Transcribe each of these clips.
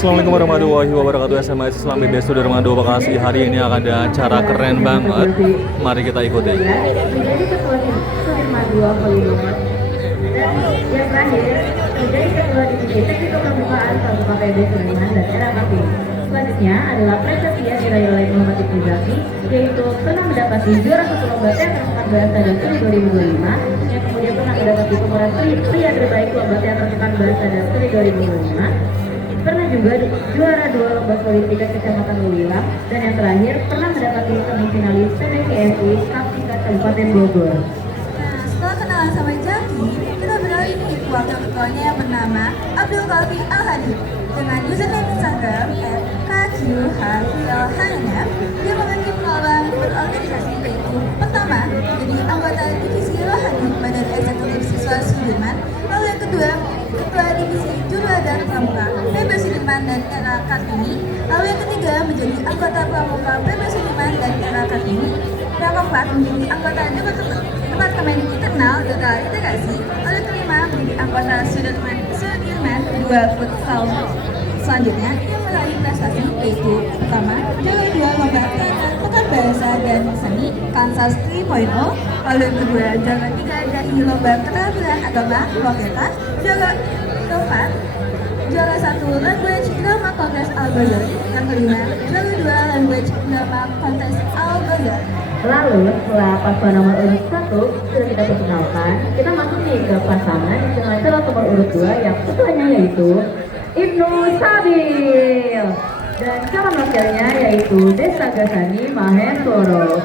Assalamualaikum warahmatullahi wabarakatuh. SMS Islam BBS Sudirman II Bekasi. Hari ini akan ada acara keren banget. Mari kita ikuti. Menjadi ketua Sudirman II Poligongan. Dan yang terakhir menjadi ketua divisi teknik kepramukaan Pramuka PB Sudirman dan era Kapil. Selanjutnya adalah prestasi yang diraih oleh Muhammad Ibnu Zaki, yaitu pernah mendapati juara satu lomba teater sekat bahasa dan seni 2025, yang kemudian pernah mendapati pemeran pria terbaik lomba teater sekat bahasa dan seni 2025. Pernah juga juara 2 lomba soliditas kecamatan Luwilang, dan yang terakhir pernah mendapati semifinalis PBKSI Kaptika Kabupaten Bogor. Nah, setelah kenalan sama Jaki, kita beralih ke wakil ketuanya yang bernama Abdul Kafi Al-Hadi dengan username Instagram @kqhfilhanf. Dia memiliki pengalaman berorganisasi, yaitu pertama menjadi anggota divisi rohani Badan Eksekutif Siswa Sudirman, lalu yang kedua ketua divisi Jura dan Pramuka PB Sudirman dan era Kartini, lalu yang ketiga menjadi anggota Pramuka PB Sudirman dan era Kartini, yang keempat menjadi anggota Departemen Internal Data Integrasi, lalu yang kelima menjadi anggota Sudirman 2 futsal. Selanjutnya, ia meraih prestasi yaitu pertama, juara 2 lomba teater pekan bahasa dan seni Kansas 3.0, lalu yang kedua, juara 3 dari lomba keterampilan agama Waketa, juara keempat, juara 1 language drama kontes Al-Ghazali, yang kelima, juara 2 language drama kontes Al-Ghazali. Lalu setelah pasangan nomor urut 1 sudah kita perkenalkan, kita masuk nih ke pasangan dengan calon nomor urut 2 yang ketuanya yaitu Ibnu Sabil dan calon wakilnya yaitu Desa Gasani Mahendoro.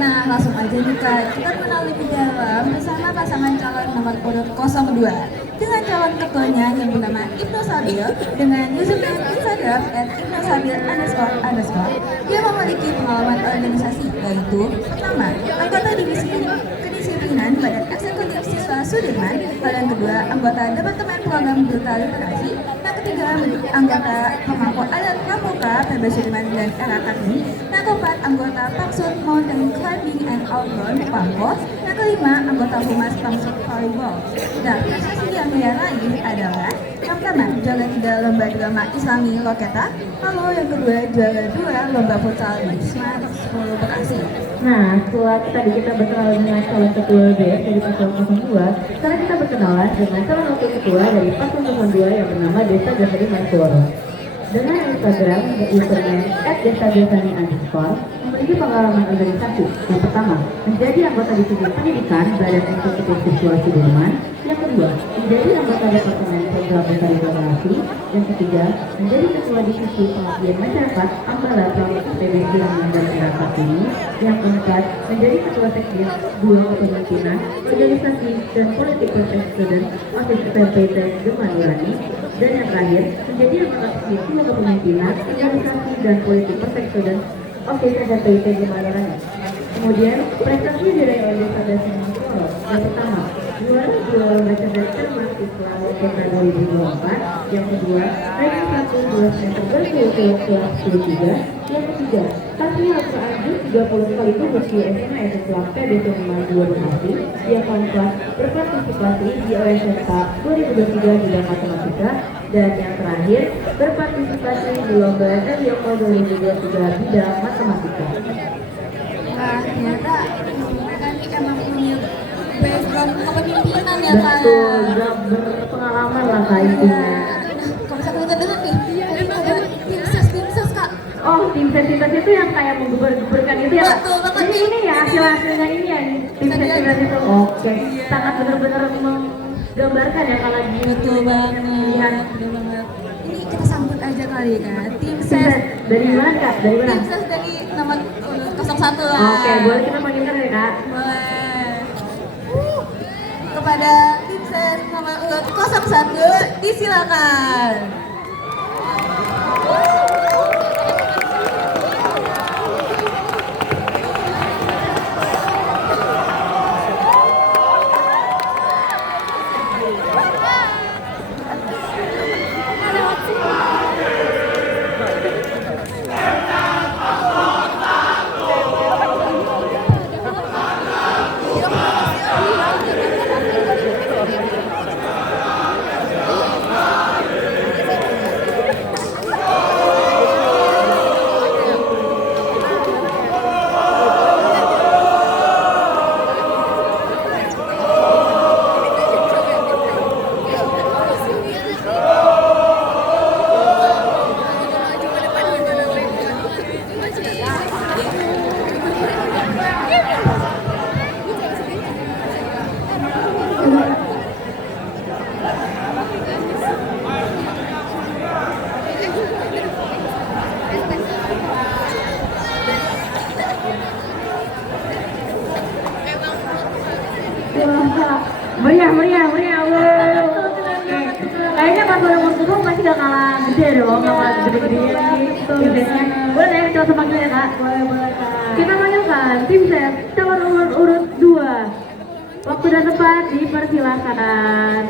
Nah, langsung aja nih Kak, kita kenal lebih dalam bersama pasangan calon nomor urut 02 dengan calon ketuanya yang bernama Ibnu Sabil dengan username Instagram @ibnusabil__. Dia memiliki pengalaman organisasi, yaitu pertama, anggota divisi kedisiplinan Badan Eksekutif Siswa Sudirman, lalu yang kedua, anggota Departemen Program Duta Literasi, yang ketiga, anggota pemangku adat Pramuka PB Sudirman dan era Kartini, yang keempat, anggota Paksud Mountain Climbing and Outdoor Pamkos, yang kelima, anggota Humas Paksud Volleyball. Nah, prestasi yang dia raih adalah yang pertama, juara 3 lomba drama Islami Loketa, lalu yang kedua, juara 2 lomba futsal di Smart 10 Bekasi. Nah, setelah kita berkenalan dengan calon ketua B dari paslon 02, sekarang kita berkenalan dengan calon wakil ketua dari paslon 02 yang bernama Desa Gasani Mahendoro. Dengan Instagram username @desagasani_, memiliki pengalaman organisasi. Yang pertama, menjadi anggota divisi pendidikan Badan Eksekutif Siswa Sudirman. Yang kedua, menjadi anggota Departemen Program Duta Literasi. Yang ketiga, menjadi ketua divisi pengabdian masyarakat Ambala Pramuka PB Sudirman dan era Kartini. Yang keempat, menjadi ketua teknis 2 kepemimpinan organisasi dan politik proses student OSIS PPT Gemanurani. Dan yang terakhir, menjadi anggota teknis 2 kepemimpinan organisasi dan politik proses student OSIS PPT Gemanurani. Kemudian, prestasi diraih oleh Desa Gasani Mahendoro. Yang pertama, juara 2 lomba cerdas cermat Islam Waketa 2024. Yang kedua, ranking 1 2 semester berturut-turut kelas 23. Yang ketiga, Satria Al-Quran 30 sekaligus bersih SMA Islam PB Sudirman 2 Bekasi. Yang keempat, berpartisipasi di OSMK 2023 bidang matematika. Dan yang terakhir, berpartisipasi di lomba Elioko 2023 bidang matematika. Nah, ternyata mereka ini emang punya background kepemimpinan ya Kak. Betul, udah berpengalaman lah Kak intinya. Kalau bisa kita dengar nih, tadi ada tim ses Kak. Oh, tim sensitivitas itu yang kayak menggeber-geberkan itu ya Kak? Betul banget. Jadi ini ya hasil-hasilnya ini ya, tim sensitivitas itu. Oke, sangat benar-benar menggambarkan ya kalau di Betul banget. pilihan. Betul banget. Ini kita sambut aja kali Kak. Tim ses Dari mana Kak? Dari mana? Tim ses dari nomor 01 lah. Oke, boleh kita panggilkan ya Kak? Boleh. Kepada tim ses nomor urut 01 disilakan. meriah. Kayaknya pas pada waktu itu masih gak kalah gede dong, gak kalah gede-gedean gitu. Boleh coba semakin ya kak? Boleh kak. Kita panggilkan tim set calon urut 2. Waktu dan tempat dipersilakan.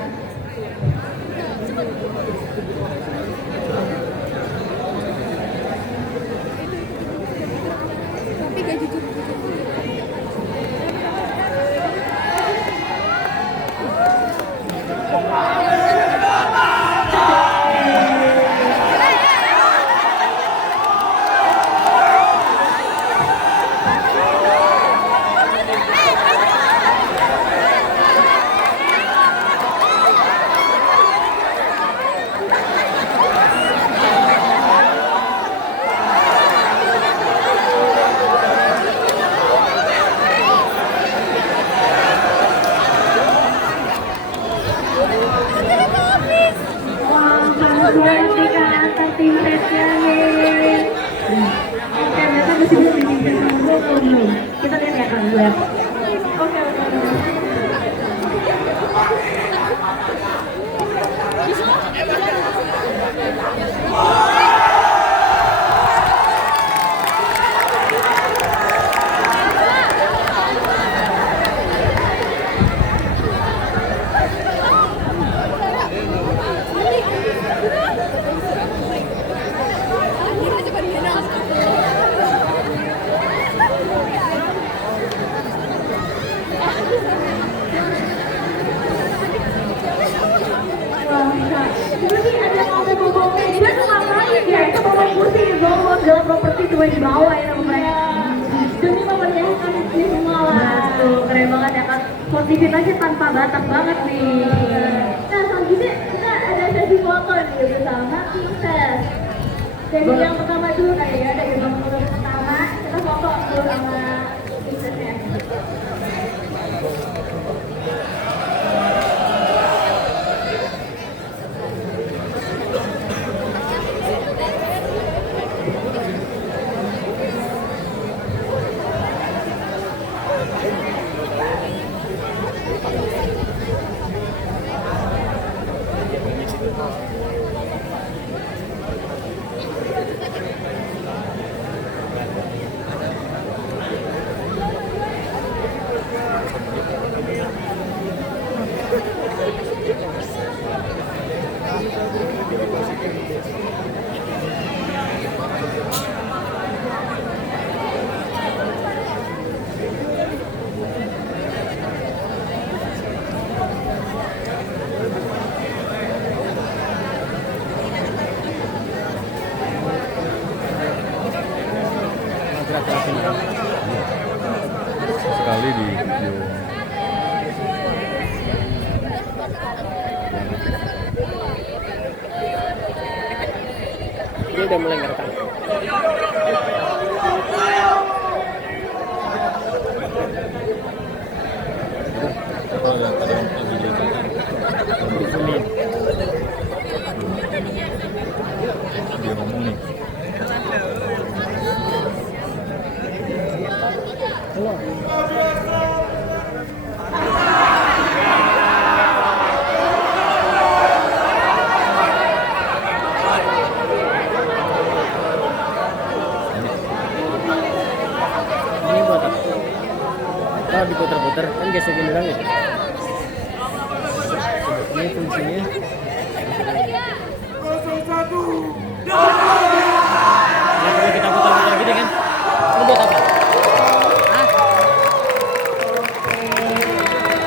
Kita lihat ya kan, lihat. Oke. Dalam properti cuma di bawah ya mereka demi memperlihatkan ini semua lah. Tuh keren banget ya kak, positivitasnya tanpa batas banget nih. Nah selanjutnya kita ada sesi foto nih bersama Princess. Jadi yang pertama dulu kali ya, dari nomor pertama kita foto dulu sama Princessnya. Sekali di video. Ini udah mulai ngerekam. Oh ya, tadi video itu. Dia ngomong nih. Ini buat apa? Kalau diputer-puter kan gesekin doang ya. Ini fungsinya. Nah, kalau kita putar-putar gini kan, ini buat apa?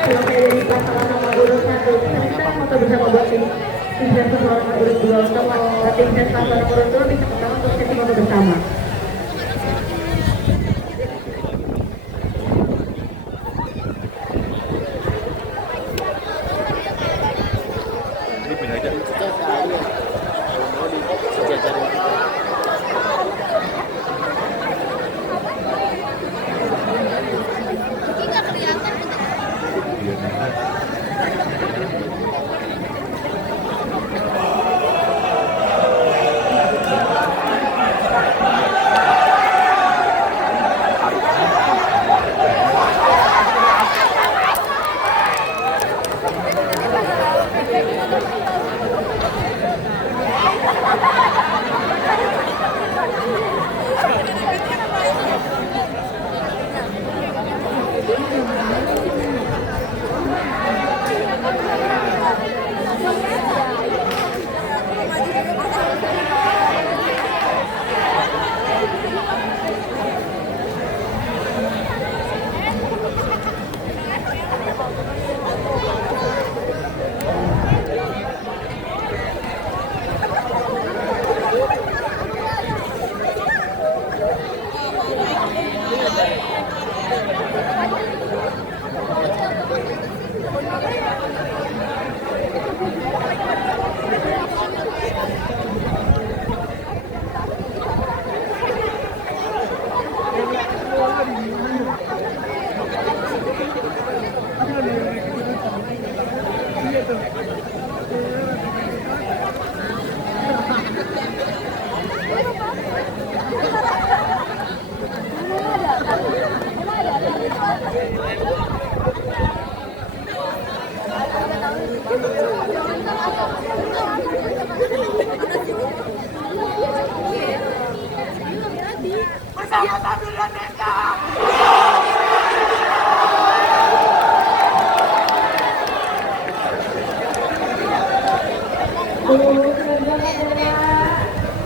Selesai dari pasangan nomor urut 1, kita foto bersama buat tim Princess pasangan nomor urut 2 untuk Princess pasangan nomor urut 2 bisa pertama untuk sesi foto bersama. Ini pindah aja.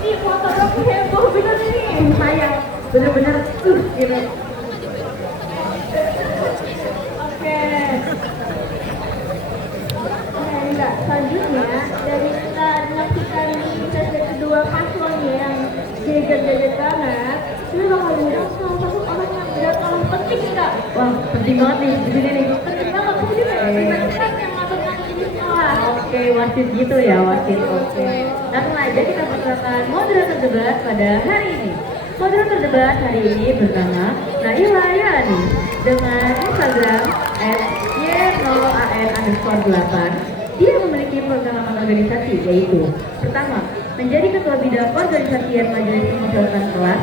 Ini fotografi heboh bener nih, saya bener-bener gitu. Oke. Enggak, selanjutnya dari kita menyaksikan di sesi kedua paslonnya yang jaget-jaget banget, ini bakal lihat salah satu orang yang berat paling penting enggak? Wah, penting banget nih di sini nih. Penting banget, penting banget yang ngatur-ngatur ini semua. Oke, wasit gitu ya, wasit. Oke. Langsung aja kita perkenalkan moderator debat pada hari ini. Moderator debat hari ini bernama Naila Yani dengan Instagram @y0an_8. Dia memiliki pengalaman organisasi yaitu pertama, menjadi ketua bidang organisasian majelis pemusyawaratan kelas,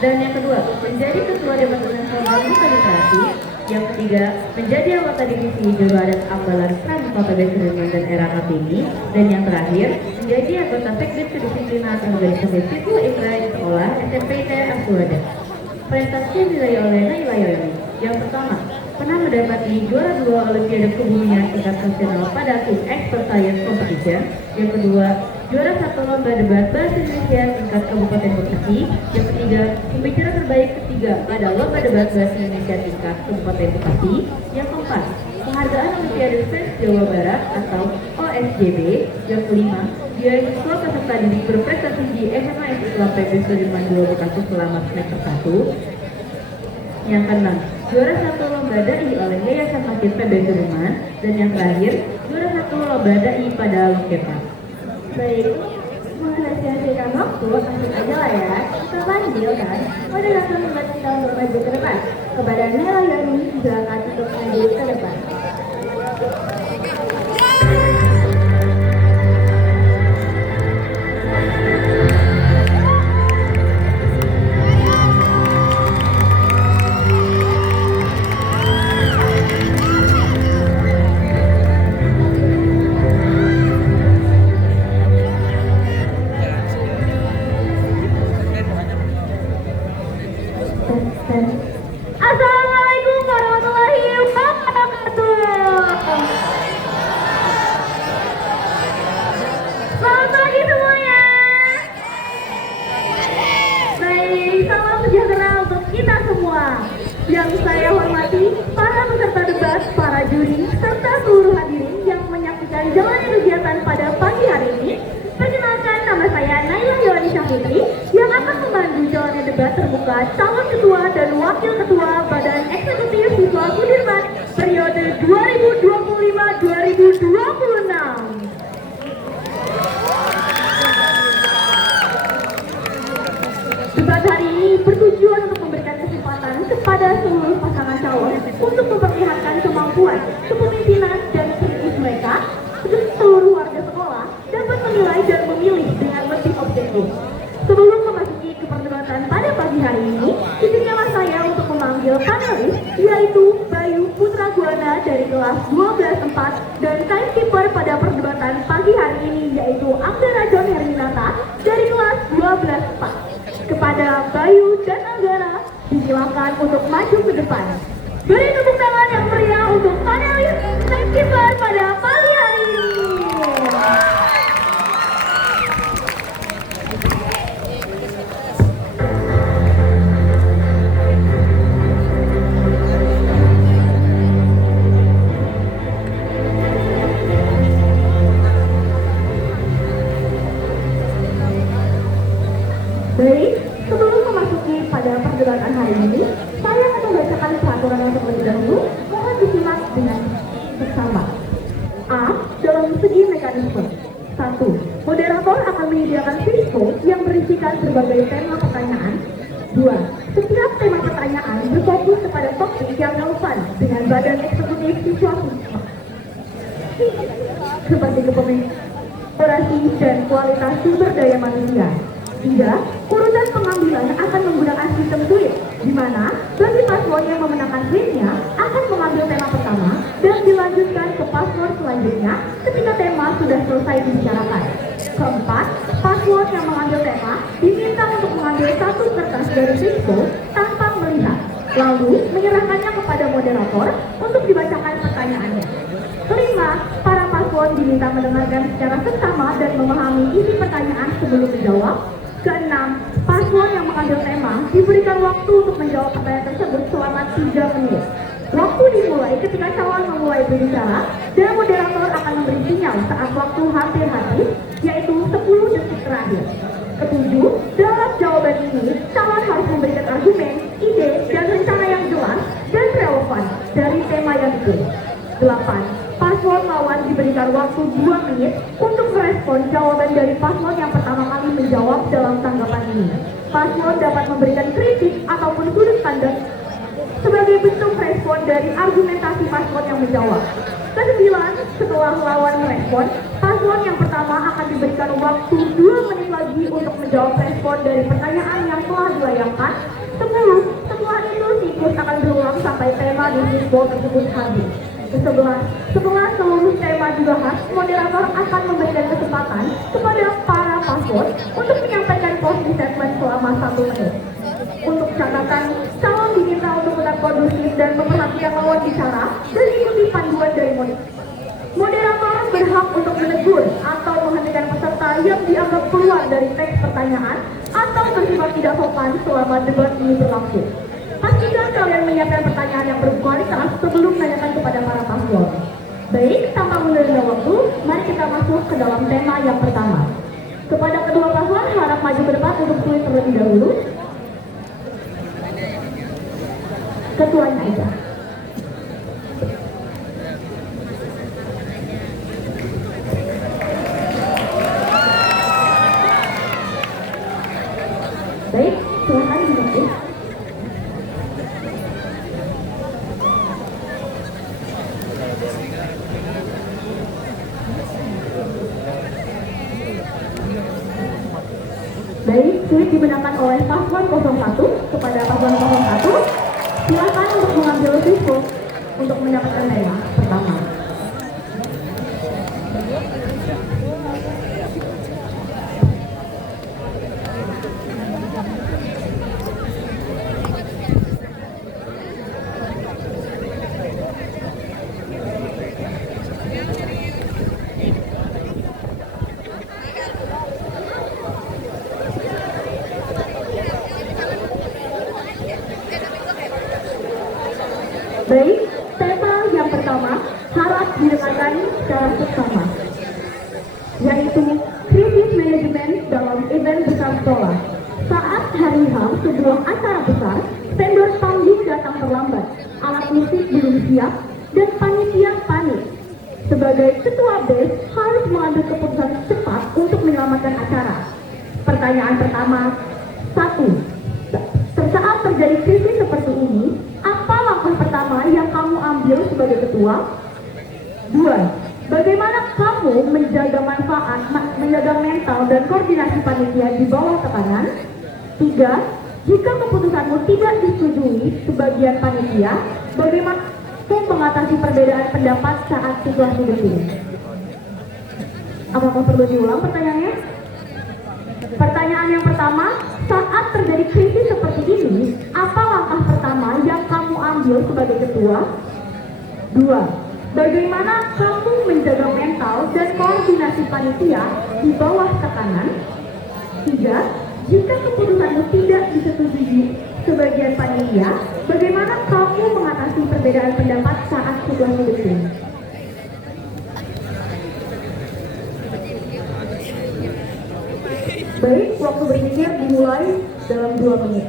dan yang kedua, menjadi ketua departemen organisasi. Yang ketiga, menjadi anggota divisi juru adat ambalan Pram Kota Sudirman dan era Kartini. Dan yang terakhir, menjadi anggota sekdes kedisiplinan organisasi siswa Ikra di sekolah SMP Asuada. Prestasi diraih oleh Naila Yani. Yang pertama, pernah mendapati juara 2 Olimpiade Kebumian tingkat nasional pada tim Expert Science Competition. Yang kedua, juara 1 lomba debat bahasa Indonesia tingkat Kabupaten Bekasi. Yang ketiga, pembicara terbaik ketiga pada lomba debat bahasa Indonesia tingkat Kabupaten Bekasi. Yang keempat, penghargaan Olimpiade Sains Jawa Barat atau OSJB. Yang kelima, dia siswa peserta didik berprestasi di SMA Islam PB Sudirman 2 Bekasi selama semester 1. Yang keenam, juara 1 lomba dai oleh Yayasan Masjid PB Sudirman. Dan yang terakhir, juara 1 lomba dai pada Loketa. Baik, menghasiaskan waktu, langsung aja lah ya. Kita panggil kan, moderator membuat kita untuk maju ke depan. Kepada Naila Yani, silakan untuk maju ke depan. Assalamualaikum warahmatullahi wabarakatuh. Selamat pagi semuanya. Baik, salam sejahtera untuk kita semua. Yang saya hormati para peserta debat, para juri, serta seluruh hadirin yang menyaksikan jalannya kegiatan pada pagi hari ini. Perkenalkan, nama saya Naila Yani Syafitri yang akan membantu jalannya debat terbuka calon ketua dan wakil ketua Badan Eksekutif Siswa Sudirman periode 2025-2026. Debat hari ini bertujuan untuk memberikan kesempatan kepada seluruh pasangan calon untuk memperlihatkan kemampuan, kepemimpinan, dan kritis mereka untuk seluruh warga sekolah dapat menilai dan memilih dengan lebih objektif. Sebelum memasuki ke perdebatan pada pagi hari ini, izinkanlah saya untuk memanggil panelis, yaitu Bayu Putra Guana dari kelas 12-4 dan timekeeper pada perdebatan pagi hari ini, yaitu Anggara John Herminata dari kelas 12-4. Kepada Bayu dan Anggara, disilakan untuk maju ke depan. Beri tepuk tangan yang meriah untuk panelis timekeeper pada pagi hari ini. Baik, sebelum memasuki pada perdebatan hari ini, saya akan membacakan peraturan yang terlebih dahulu. Mohon disimak dengan bersama. A. Dalam segi mekanisme. 1. Moderator akan menyediakan video yang berisikan berbagai tema pertanyaan. 2. Setiap tema pertanyaan berfokus kepada topik yang relevan dengan Badan Eksekutif Siswa. seperti kepemimpinan dan kualitas sumber daya manusia. 3. Urutan pengambilan akan menggunakan sistem suite, di mana bagi paslon yang memenangkan switnya akan mengambil tema pertama dan dilanjutkan ke paslon selanjutnya ketika tema sudah selesai dibicarakan. 4. Paslon yang mengambil tema diminta untuk mengambil satu kertas dari siswa tanpa melihat, lalu menyerahkannya kepada moderator untuk dibacakan pertanyaannya. 5. Para paslon diminta mendengarkan secara seksama dan memahami isi pertanyaan sebelum menjawab. 6. Paslon yang mengambil tema diberikan waktu untuk menjawab pertanyaan tersebut selama 3 menit. Waktu dimulai ketika calon memulai berbicara dan moderator akan memberi sinyal saat waktu hampir habis, yaitu 10 detik terakhir. 7. Dalam jawaban ini, calon harus memberikan argumen, ide, dan rencana yang jelas dan relevan dari tema yang dipilih. 8. Paslon lawan diberikan waktu 2 menit untuk merespon jawaban dari paslon yang pertama kali menjawab dalam tanggapan ini. Paslon dapat memberikan kritik ataupun sudut pandang sebagai bentuk respon dari argumentasi paslon yang menjawab. 9. Setelah lawan merespon, paslon yang pertama akan diberikan waktu 2 menit lagi untuk menjawab respon dari pertanyaan yang telah dilayangkan. 10. Setelah itu siklus akan berulang sampai tema di siswa tersebut habis. 11. Setelah seluruh tema dibahas, moderator akan memberikan kesempatan kepada para paslon untuk menyampaikan closing statement selama 1 menit. Untuk catatan, calon diminta untuk tetap kondusif dan memperhatikan lawan bicara dan ikuti panduan dari moderator berhak untuk menegur atau menghentikan peserta yang dianggap keluar dari teks pertanyaan atau bersifat tidak sopan selama debat ini berlangsung. Pastikan kalian menyiapkan pertanyaan yang berkualitas sebelum menanyakan kepada para paslon. Baik, tanpa menunda waktu, mari kita masuk ke dalam tema yang pertama. Kepada kedua paslon, harap maju ke depan untuk tulis terlebih dahulu. Ketuanya aja. Baik, silakan ditulis. Baik, sulit dimenangkan oleh paslon 01 kepada paslon 01. Silakan untuk mengambil risiko untuk mendapatkan tema pertama. Baik, tema yang pertama harap didengarkan secara seksama, yaitu krisis manajemen dalam event besar sekolah. Saat hari H sebuah acara besar, vendor panggung datang terlambat, alat musik belum siap, dan panitia panik. Sebagai ketua BES harus mengambil keputusan cepat untuk menyelamatkan acara. Pertanyaan pertama, 1. Saat terjadi krisis seperti ini, apa langkah pertama yang kamu ambil sebagai ketua? 2. Bagaimana kamu menjaga manfaat, menjaga mental dan koordinasi panitia di bawah tekanan? 3. Jika keputusanmu tidak disetujui sebagian panitia, bagaimana kamu mengatasi perbedaan pendapat saat situasi begini? Apakah perlu diulang pertanyaannya? Pertanyaan yang pertama, saat terjadi krisis seperti ini, apa langkah pertama yang kamu ambil sebagai ketua? 2. Bagaimana kamu menjaga mental dan koordinasi panitia di bawah tekanan? 3. Jika keputusanmu tidak disetujui sebagian panitia, bagaimana kamu mengatasi perbedaan pendapat saat situasi begini? Baik, waktu berpikir dimulai dalam 2 menit.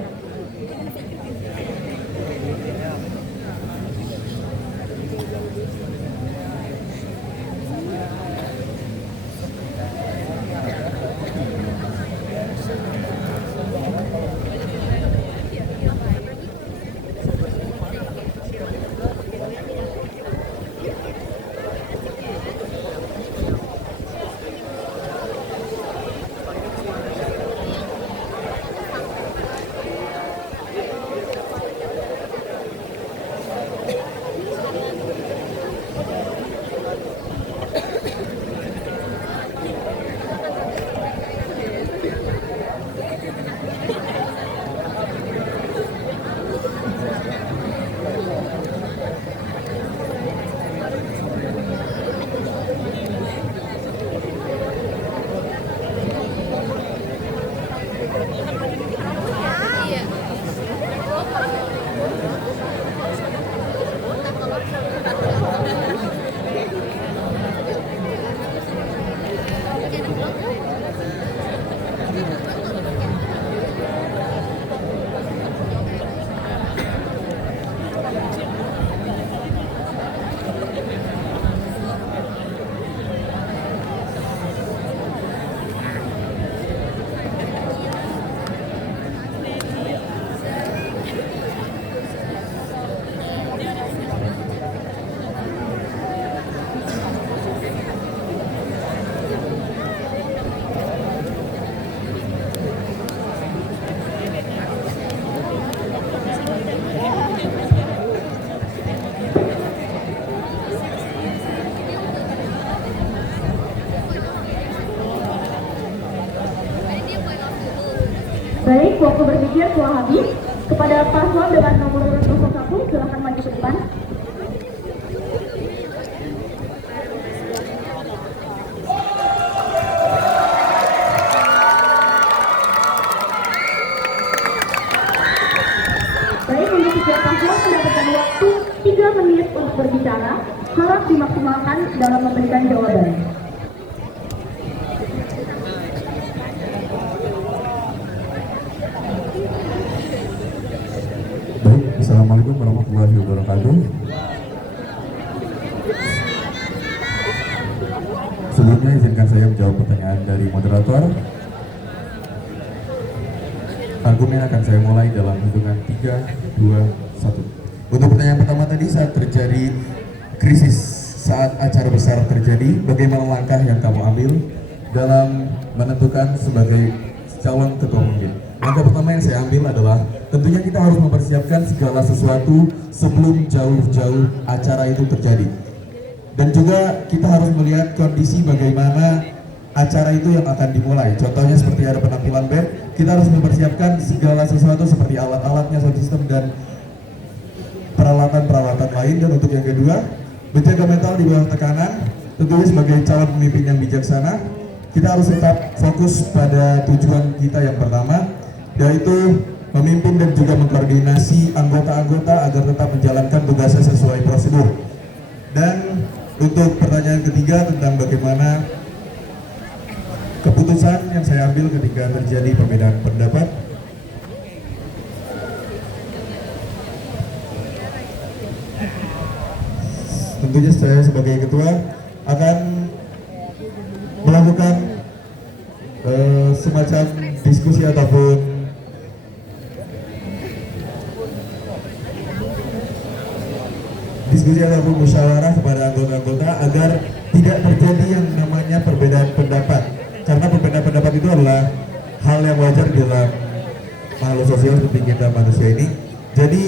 waktu berpikir telah habis. Kepada paslon dengan nomor urut 01, silakan maju ke depan. Baik, untuk setiap paslon mendapatkan waktu 3 menit untuk berbicara. Harap dimaksimalkan dalam memberikan jawaban. Baik, Assalamualaikum warahmatullahi wabarakatuh. Sebelumnya izinkan saya menjawab pertanyaan dari moderator. Argumen akan saya mulai dalam hitungan 3, 2, 1. Untuk pertanyaan pertama tadi, saat terjadi krisis, saat acara besar terjadi, bagaimana langkah yang kamu ambil dalam menentukan sebagai calon ketua pemimpin? Langkah pertama yang saya ambil adalah tentunya kita harus mempersiapkan segala sesuatu sebelum jauh-jauh acara itu terjadi. Dan juga kita harus melihat kondisi bagaimana acara itu yang akan dimulai. Contohnya seperti ada penampilan band, kita harus mempersiapkan segala sesuatu seperti alat-alatnya, sound system, dan peralatan-peralatan lain. Dan untuk yang kedua, menjaga mental di bawah tekanan. Tentunya sebagai calon pemimpin yang bijaksana, kita harus tetap fokus pada tujuan kita yang pertama, yaitu memimpin dan juga mengkoordinasi anggota-anggota agar tetap menjalankan tugasnya sesuai prosedur. Dan untuk pertanyaan ketiga tentang bagaimana keputusan yang saya ambil ketika terjadi perbedaan pendapat, tentunya saya sebagai ketua akan melakukan semacam diskusi ataupun musyawarah kepada anggota-anggota agar tidak terjadi yang namanya perbedaan pendapat, karena perbedaan pendapat itu adalah hal yang wajar dalam makhluk sosial seperti kita manusia ini. Jadi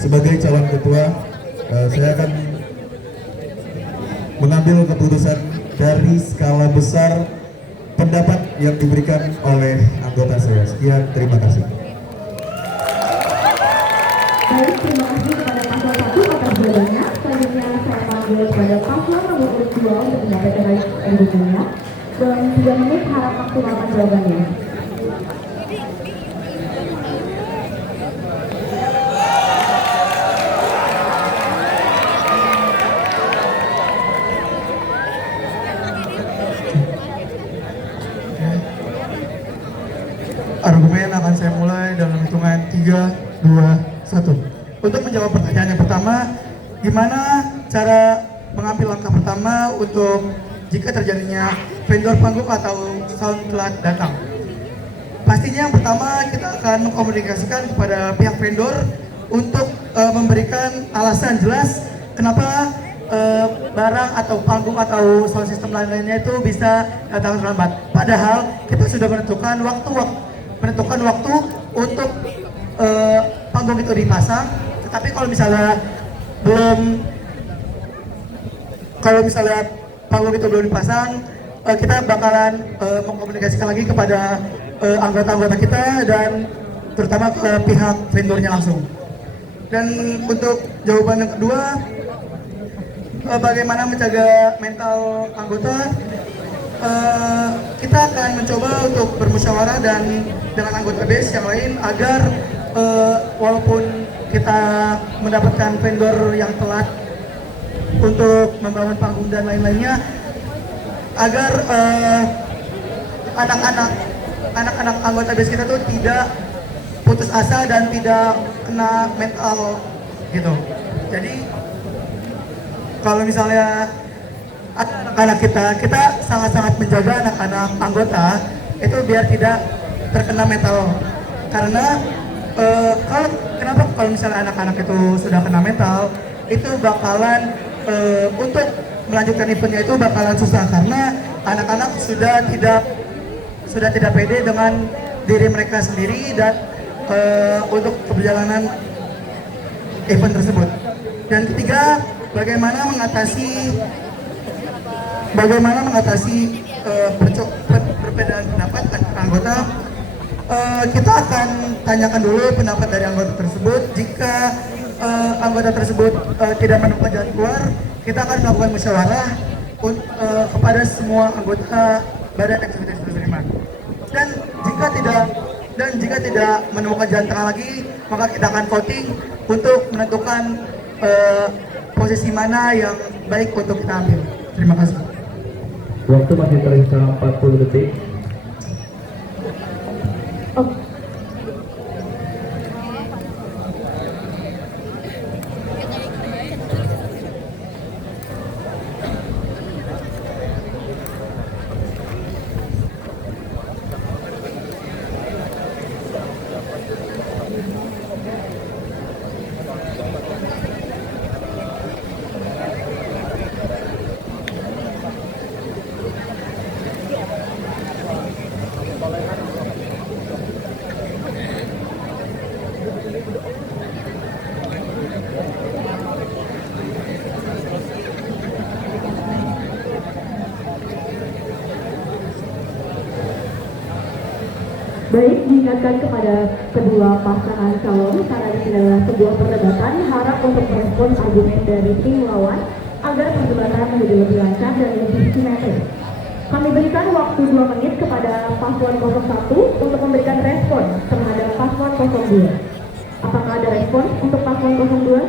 sebagai calon ketua, saya akan mengambil keputusan dari skala besar pendapat yang diberikan oleh anggota saya. Sekian, terima kasih. Baik, terima kasih kepada paslon 1 atas jawabannya. Selanjutnya saya panggil kepada paslon nomor urut 2 untuk menyampaikan argumennya. Dalam 3 menit harap maksimalkan jawabannya. Argumen akan saya mulai dalam hitungan 3, 2, 1. Untuk menjawab pertanyaan yang pertama, gimana cara mengambil langkah pertama untuk jika terjadinya vendor panggung atau sound telat datang? Pastinya yang pertama kita akan mengkomunikasikan kepada pihak vendor untuk memberikan alasan jelas kenapa barang atau panggung atau sound system lain-lainnya itu bisa datang terlambat. Padahal kita sudah menentukan waktu untuk panggung itu dipasang. Tetapi kalau misalnya panggung itu belum dipasang, kita bakalan mengkomunikasikan lagi kepada anggota-anggota kita dan terutama ke pihak vendornya langsung. Dan untuk jawaban yang kedua, bagaimana menjaga mental anggota, kita akan mencoba untuk bermusyawarah dan dengan anggota base yang lain agar walaupun kita mendapatkan vendor yang telat untuk membangun panggung dan lain-lainnya, agar anak-anak anggota base kita tuh tidak putus asa dan tidak kena mental gitu. Jadi kalau misalnya anak-anak kita sangat-sangat menjaga anak-anak anggota itu biar tidak terkena mental. Karena kalau misalnya anak-anak itu sudah kena mental, itu bakalan untuk melanjutkan eventnya itu bakalan susah, karena anak-anak sudah tidak pede dengan diri mereka sendiri dan untuk perjalanan event tersebut. Dan ketiga, bagaimana mengatasi perbedaan pendapat anggota. kita akan tanyakan dulu pendapat dari anggota tersebut. Jika anggota tersebut tidak menemukan jalan keluar, kita akan melakukan musyawarah kepada semua anggota Badan Eksekutif Beriman. Dan jika tidak menemukan jalan tengah lagi, maka kita akan voting untuk menentukan posisi mana yang baik untuk kita ambil. Terima kasih. Waktu masih tersisa 40 detik. Baik, diingatkan kepada kedua pasangan calon karena ini adalah sebuah perdebatan, harap untuk merespon argumen dari tim lawan agar perdebatan menjadi lebih lancar dan lebih simetris. Kami berikan waktu 2 menit kepada paslon 01 untuk memberikan respon terhadap paslon 02. Apakah ada respon untuk paslon 02?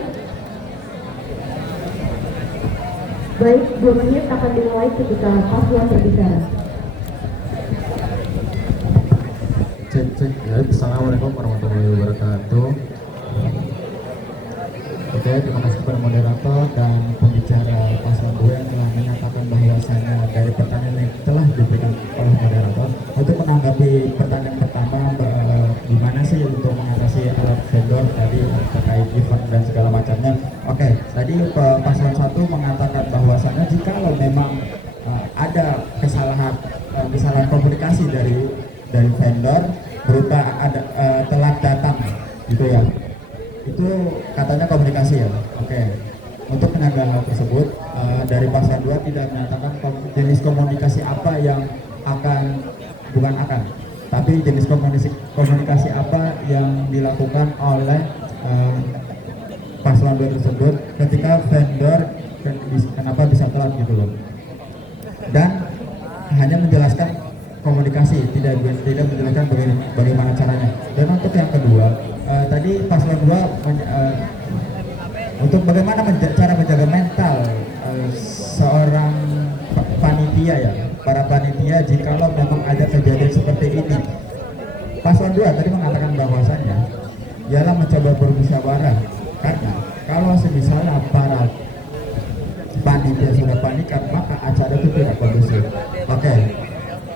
Baik, 2 menit akan dimulai ketika paslon berbicara. Cek. Assalamualaikum warahmatullahi wabarakatuh. Oke, terima kasih kepada moderator dan pembicara paslon 2 yang telah menyatakan bahwasanya dari pertanyaan yang telah diberikan oleh moderator untuk menanggapi pertanyaan pertama, gimana sih untuk mengatasi alat vendor tadi terkait event dan segala macamnya. Oke, tadi paslon 1 mengatakan bahwasanya jika memang ada kesalahan komunikasi dari vendor berupa ada telat datang gitu ya, itu katanya komunikasi ya. Oke. Untuk menanggapi hal tersebut, dari paslon 2 tidak menyatakan jenis komunikasi apa yang tapi jenis komunikasi apa yang dilakukan oleh paslon 2 tersebut ketika vendor kenapa bisa telat gitu loh. Dan hanya menjelaskan komunikasi, tidak menjelaskan bagaimana caranya. Dan untuk yang kedua, tadi paslon 2 untuk bagaimana cara menjaga mental seorang panitia ya, para panitia jikalau memang ada kejadian seperti ini. Paslon 2 tadi mengatakan bahwasannya ialah mencoba bermusyawarah, karena kalau misalnya para panitia sudah panikan maka acara itu tidak kondusif. Oke.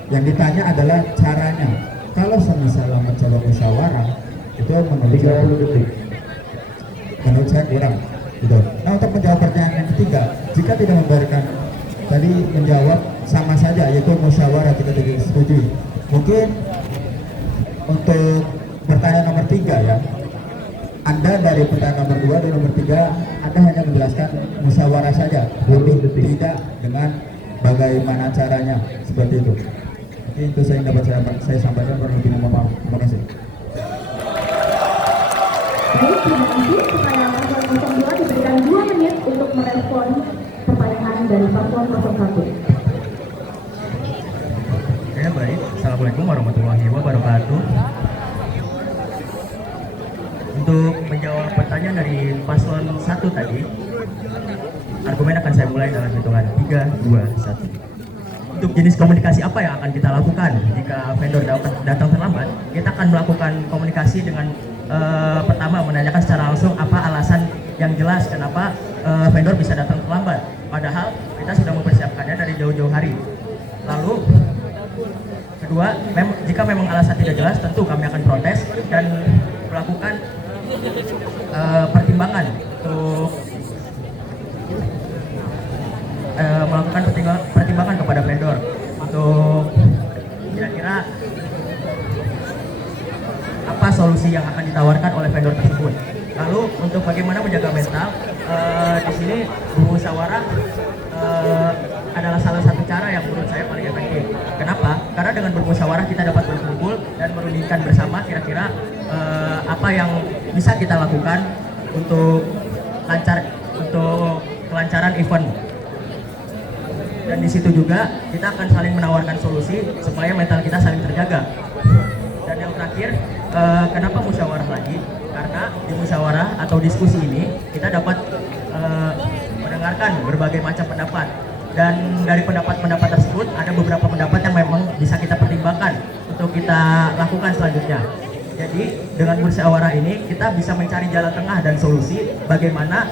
Yang ditanya adalah caranya. Kalau misalnya mencoba musyawarah itu menurut saya kurang gitu. Nah, untuk menjawab pertanyaan yang ketiga, jika tidak memberikan tadi menjawab sama saja, yaitu musyawarah kita tidak setuju. Mungkin untuk pertanyaan nomor 3 ya, Anda dari pertanyaan nomor 2 dan nomor 3 Anda hanya menjelaskan musyawarah saja, tapi tidak dengan bagaimana caranya, seperti itu. Itu saya yang dapat saya sampaikan, berlebih mohon maaf. Terima kasih. Baik, terima kasih. Kepada paslon 02 diberikan 2 menit untuk merespon pertanyaan dari paslon 01. Ya baik, Assalamualaikum warahmatullahi wabarakatuh. Untuk menjawab pertanyaan dari paslon 1 tadi, argumen akan saya mulai dalam hitungan 3, 2, 1. Untuk jenis komunikasi apa yang akan kita lakukan jika vendor datang terlambat, kita akan melakukan komunikasi dengan pertama menanyakan secara langsung apa alasan yang jelas kenapa vendor bisa datang terlambat, padahal kita sudah mempersiapkannya dari jauh-jauh hari. Lalu kedua, jika memang alasan tidak jelas, tentu kami akan protes dan melakukan pertimbangan untuk melakukan pertimbangan kepada vendor untuk kira-kira apa solusi yang akan ditawarkan oleh vendor tersebut. Lalu untuk bagaimana menjaga mental, di sini bermusyawarah adalah salah satu cara yang menurut saya paling efektif. Kenapa? Karena dengan bermusyawarah kita dapat berkumpul dan merundingkan bersama apa yang bisa kita lakukan untuk kelancaran event. Dan di situ juga kita akan saling menawarkan solusi supaya mental kita saling terjaga. Dan yang terakhir, kenapa musyawarah lagi? Karena di musyawarah atau diskusi ini kita dapat mendengarkan berbagai macam pendapat. Dan dari pendapat-pendapat tersebut ada beberapa pendapat yang memang bisa kita pertimbangkan untuk kita lakukan selanjutnya. Jadi dengan musyawarah ini kita bisa mencari jalan tengah dan solusi bagaimana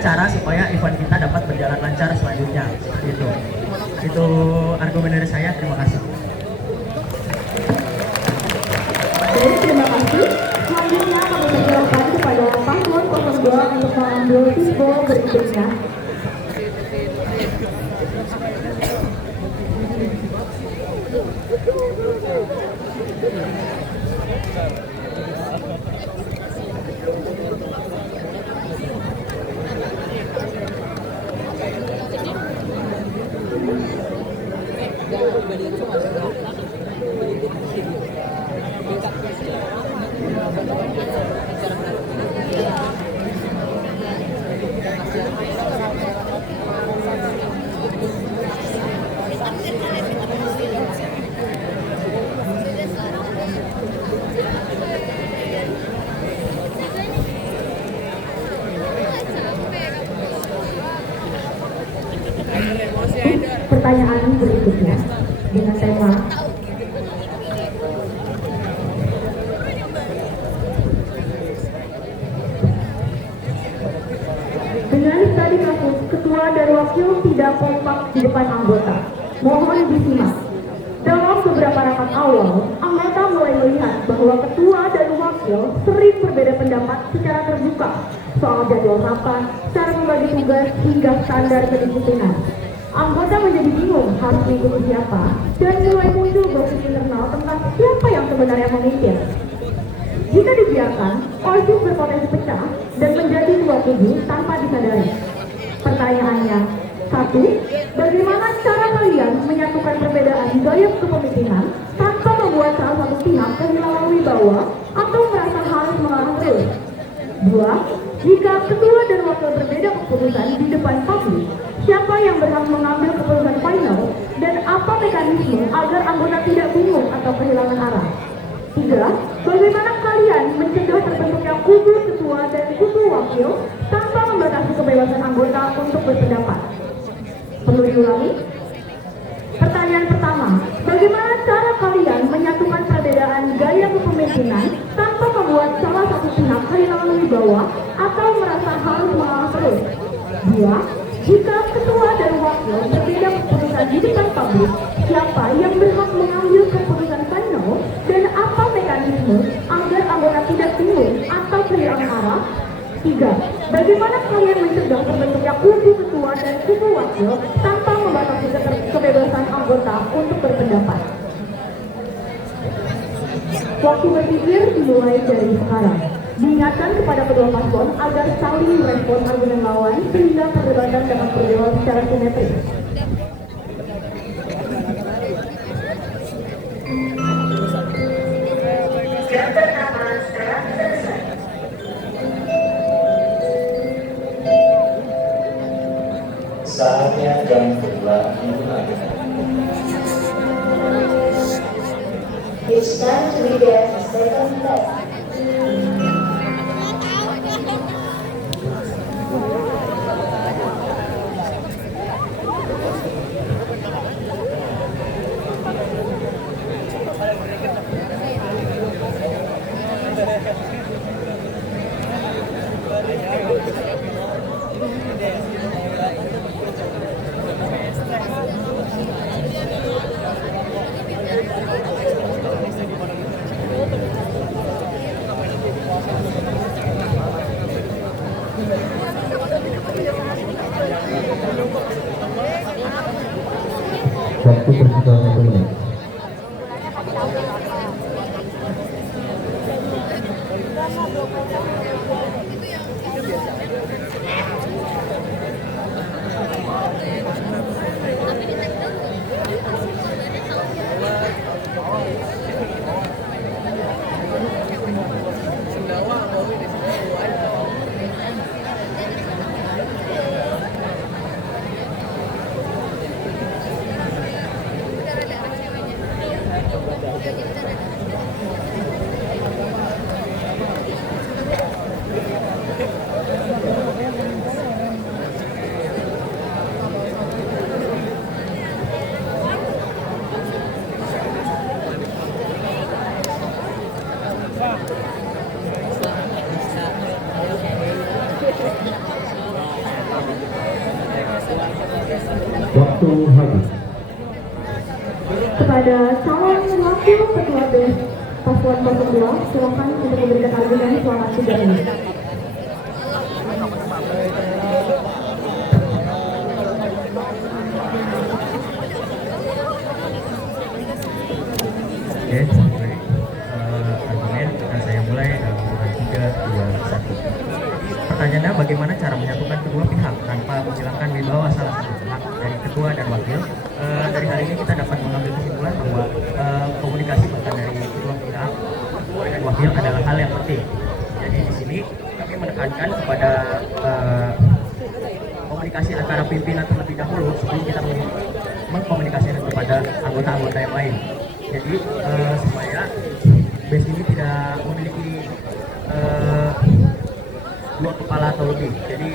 cara supaya event kita dapat berjalan lancar selanjutnya. Seperti itu. Itu argumen dari saya. Terima kasih. Baik, terima kasih. Selanjutnya kami persilakan kepada paslon 02 untuk mengambil simbol berikutnya. Pertanyaan berikutnya dengan tema dengan tadi kasus ketua dan wakil tidak kompak di depan anggota. Mohon disimak. Dalam beberapa rapat awal, anggota mulai melihat bahwa ketua dan wakil sering berbeda pendapat secara terbuka soal jadwal rapat, cara membagi tugas hingga standar kedisiplinan. Anggota menjadi bingung harus mengikuti siapa dan mulai muncul gosip internal tentang siapa yang sebenarnya memimpin. Jika dibiarkan, OSIS berpotensi pecah dan menjadi dua kubu tanpa disadari. Pertanyaannya, 1. Bagaimana cara kalian menyatukan perbedaan gaya kepemimpinan tanpa membuat salah satu pihak kehilangan wibawa atau merasa harus mengarah terus? 2. Jika ketua dan wakil berbeda keputusan di depan publik, siapa yang berhak mengambil keputusan final dan apa mekanisme agar anggota tidak bingung atau kehilangan arah? 3. Bagaimana kalian mencegah terbentuknya kubu ketua dan kubu wakil tanpa membatasi kebebasan anggota untuk berpendapat? Perlu diulangi? Pertanyaan pertama, bagaimana cara kalian menyatukan perbedaan gaya kepemimpinan tanpa membuat salah satu pihak kehilangan wibawa atau merasa harus mengalah terus? 2. Jika ketua dan wakil berbeda keputusan di depan publik, siapa yang berhak mengambil keputusan final dan apa mekanisme agar anggota tidak bingung atau kehilangan arah? 3. Bagaimana kalian mencegah terbentuknya kubu ketua dan kubu wakil tanpa membatasi kebebasan anggota untuk berpendapat? Waktu berpikir dimulai dari sekarang. Diingatkan kepada kedua paslon agar saling merespon argumen lawan sehingga perdebatan dapat berjalan secara simetris. Jam pertama sekarang selesai. Saatnya jam kedua dimulai. It's time to begin the second leg. Waktu tersisa 1 menit. waktu habis. Kepada calon wakil ketua BES paslon 02, silakan untuk memberikan argumen selama 3 menit. Oke, baik. Argumen akan saya mulai dalam hitungan 3, 2, 1. Pertanyaannya, bagaimana cara menyatukan kedua pihak tanpa menghilangkan wibawa salah satu pihak dari ketua dan wakil? Dari hal ini kita dapat mengambil kesimpulan bahwa komunikasi bahkan dari kedua pihak, ketua dan wakil adalah hal yang penting. Jadi di sini kami menekankan kepada komunikasi antara pimpinan terlebih dahulu sebelum kita mengkomunikasikan kepada anggota-anggota yang lain. Jadi supaya BES ini tidak memiliki dua kepala atau lebih. Jadi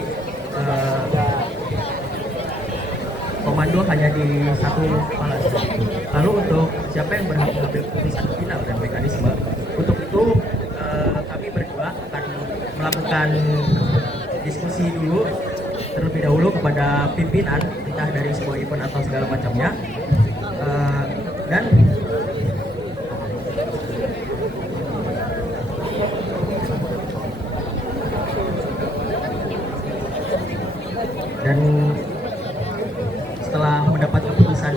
komando hanya di satu kepala. Lalu untuk siapa yang berhak mengambil keputusan final dan mekanisme, untuk itu kami berdua akan melakukan diskusi dulu terlebih dahulu kepada pimpinan, entah dari sebuah event atau segala macamnya, dan setelah mendapat keputusan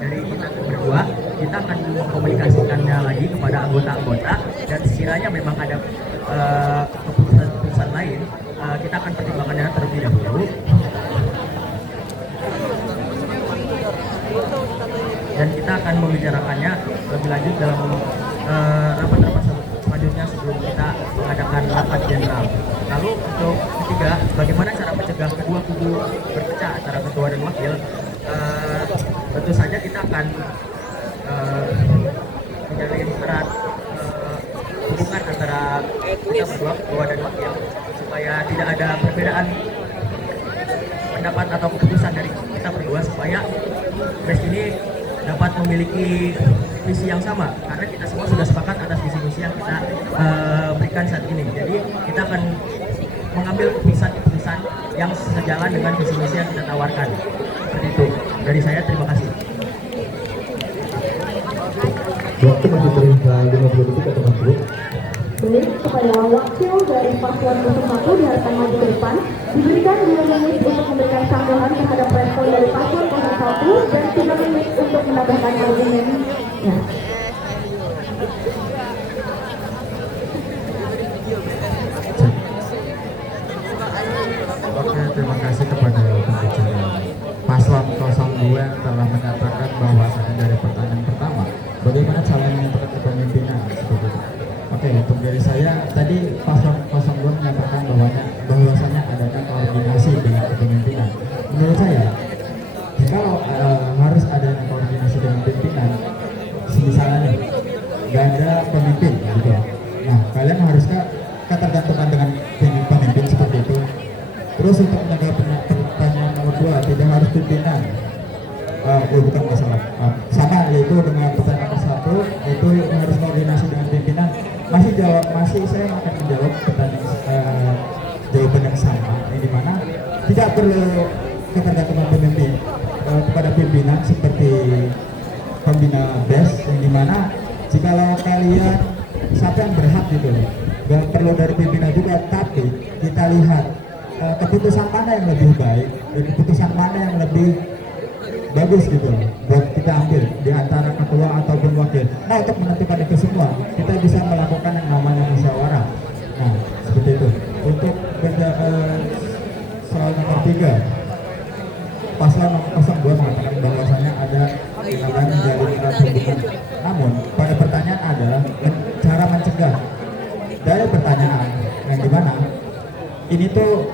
dari kita berdua, kita akan mengkomunikasikannya lagi kepada anggota-anggota, dan sekiranya memang ada keputusan-keputusan lain, kita akan pertimbangkannya terlebih dahulu, dan kita akan membicarakannya lebih lanjut dalam rapat-rapat selanjutnya sebelum kita mengadakan rapat jenderal. Lalu untuk ketiga, bagaimana cara mencegah kedua kubu berpecah antara ketua dan wakil? Tentu saja kita akan menjalin erat hubungan antara kita berdua, ketua dan wakil, supaya tidak ada perbedaan pendapat atau keputusan dari kita berdua, supaya BES ini dapat memiliki visi yang sama, karena kita semua sudah sepakat atas visi-visi yang kita berikan saat ini. Jadi kita akan mengambil keputusan-keputusan yang sejalan dengan visi-misi yang kita tawarkan. Seperti itu. Dari saya, terima kasih. Waktu masih tersisa 50 detik atau 60. Baik, kepada wakil dari paslon 01 diharapkan maju ke depan, diberikan 2 menit untuk memberikan tanggapan terhadap respon dari paslon 01 dan 3 menit untuk menambahkan argumennya. Oke, terima kasih kepada pembicara paslon 02 yang telah menyatakan bahwasannya dari pertanyaan pertama, bagaimana cara menyatakan kepemimpinan seperti itu. Oke, untuk dari saya tadi paslon 02 menyatakan bahwasannya adanya koordinasi dengan kepemimpinan. Menurut saya, kalau harus adanya koordinasi dengan pimpinan, misalnya nggak ada pemimpin gitu. Nah, kalian haruskah ketergantungan dengan pemimpin seperti itu? Terus untuk menanggapi pertanyaan nomor 2, tidak harus pimpinan. Bukan masalah. Sama, yaitu dengan pertanyaan nomor 1, itu harus koordinasi dengan pimpinan. Masih saya akan menjawab pertanyaan jawaban yang sama, di mana tidak perlu ketergantungan pemimpin kepada pimpinan seperti pembina BES, yang dimana jikalau kalian siapa yang berhak gitu, gak perlu dari pimpinan juga, tapi kita lihat keputusan mana yang lebih baik dan keputusan mana yang lebih bagus gitu buat kita ambil di antara ketua ataupun wakil. Nah, untuk menentukan itu semua kita bisa melakukan yang namanya musyawarah. Nah, seperti itu. Untuk soal nomor 3, paslon 02 mengatakan bahwasanya ada yang menjalin erat hubungan. Namun pada pertanyaan adalah cara mencegah dari pertanyaan yang dimana ini tuh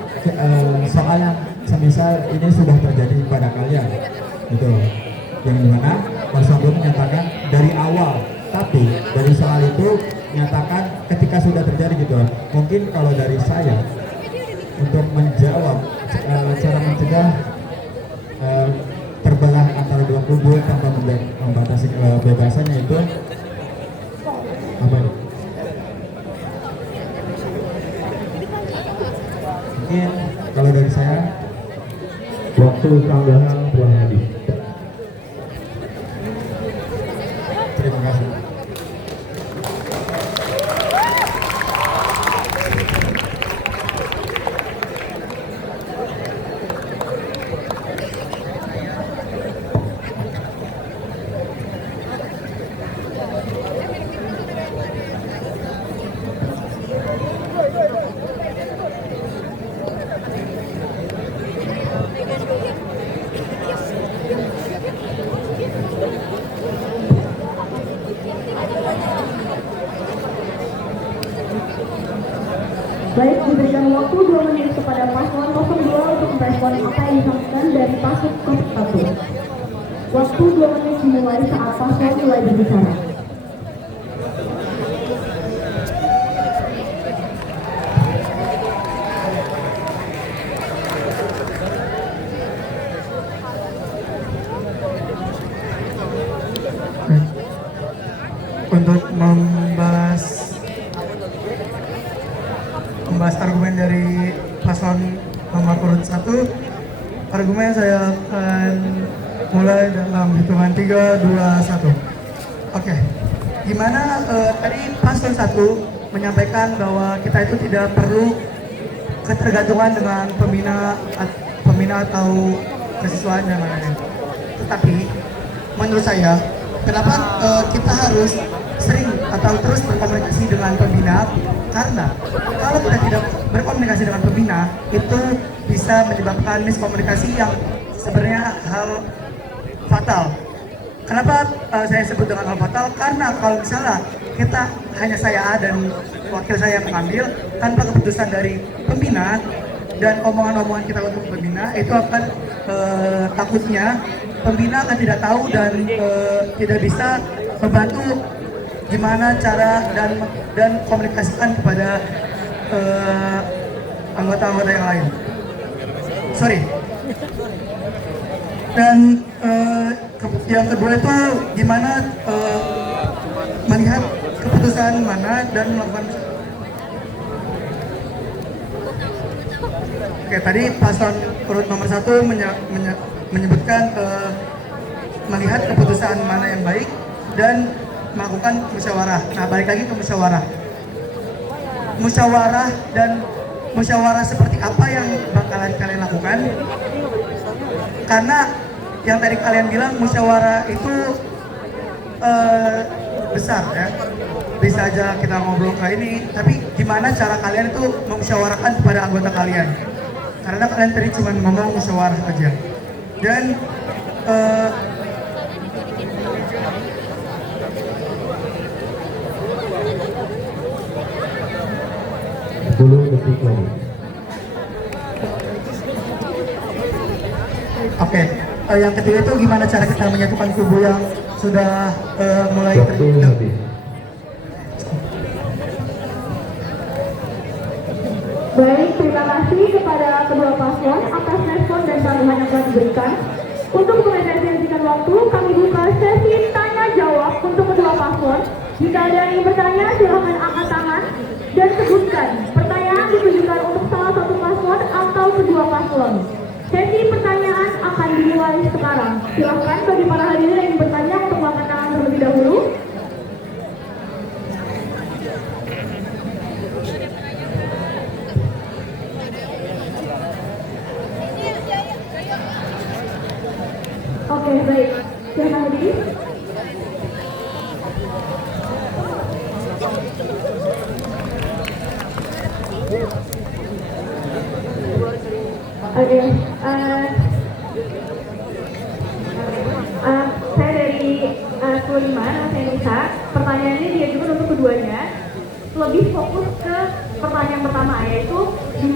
soal yang semisal ini sudah terjadi pada kalian gitu, yang dimana paslon 2 menyatakan dari awal, tapi dari soal itu menyatakan ketika sudah terjadi gitu. Mungkin kalau dari saya untuk menjawab cara mencegah terbelah antara dua kubu tanpa membatasi kebebasannya itu apa nih? Mungkin kalau dari saya Waktu tambahan telah habis. Terima kasih. Baik, diberikan waktu 2 menit kepada paslon 02 untuk merespon apa yang disampaikan dari paslon 01. Waktu 2 menit dimulai saat paslon mulai berbicara. Untuk membahas argumen dari paslon nomor urut 1, argumen saya akan mulai dalam hitungan 3, 2, 1. Oke, gimana tadi paslon 1 menyampaikan bahwa kita itu tidak perlu ketergantungan dengan pembina atau kesiswaan dan lain-lain. Tetapi menurut saya, kenapa kita harus sering atau terus berkomunikasi dengan pembina? Karena kalau kita tidak berkomunikasi dengan pembina, itu bisa menyebabkan miskomunikasi yang sebenarnya hal fatal. Kenapa saya sebut dengan hal fatal? Karena kalau misalnya kita hanya saya dan wakil saya yang mengambil tanpa keputusan dari pembina dan omongan-omongan kita untuk pembina, itu akan takutnya pembina akan tidak tahu dan tidak bisa membantu gimana cara dan komunikasikan kepada anggota-anggota yang lain. Sorry. Dan yang kedua itu gimana melihat keputusan mana dan melakukan. Oke, tadi paslon urut nomor 1 menyebutkan melihat keputusan mana yang baik dan melakukan musyawarah. Nah, balik lagi ke musyawarah. Musyawarah seperti apa yang bakalan kalian lakukan? Karena yang tadi kalian bilang musyawarah itu besar ya. Bisa aja kita ngobrol kayak ini, tapi gimana cara kalian itu memusyawarahkan kepada anggota kalian? Karena kalian tadi cuma ngomong musyawarah aja. Dan 10 detik lagi. Oke, yang ketiga itu gimana cara kita menyatukan kubu yang sudah mulai Waktu habis. Baik, terima kasih kepada kedua paslon atas respon dan tanggapan yang telah diberikan. Untuk mengefisiensikan waktu, kami buka sesi tanya jawab untuk kedua paslon. Jika ada yang ingin bertanya, silakan angkat tangan dan sebutkan pertanyaan ditujukan untuk salah satu paslon atau kedua paslon. Sesi pertanyaan akan dimulai sekarang. Silakan bagi para hadirin yang ingin bertanya untuk mengangkat tangan terlebih dahulu. Oke, baik. Silakan berdiri. Oke, saya dari 25, nama saya Nisa. Pertanyaannya diajukan untuk keduanya. Lebih fokus ke pertanyaan pertama, yaitu di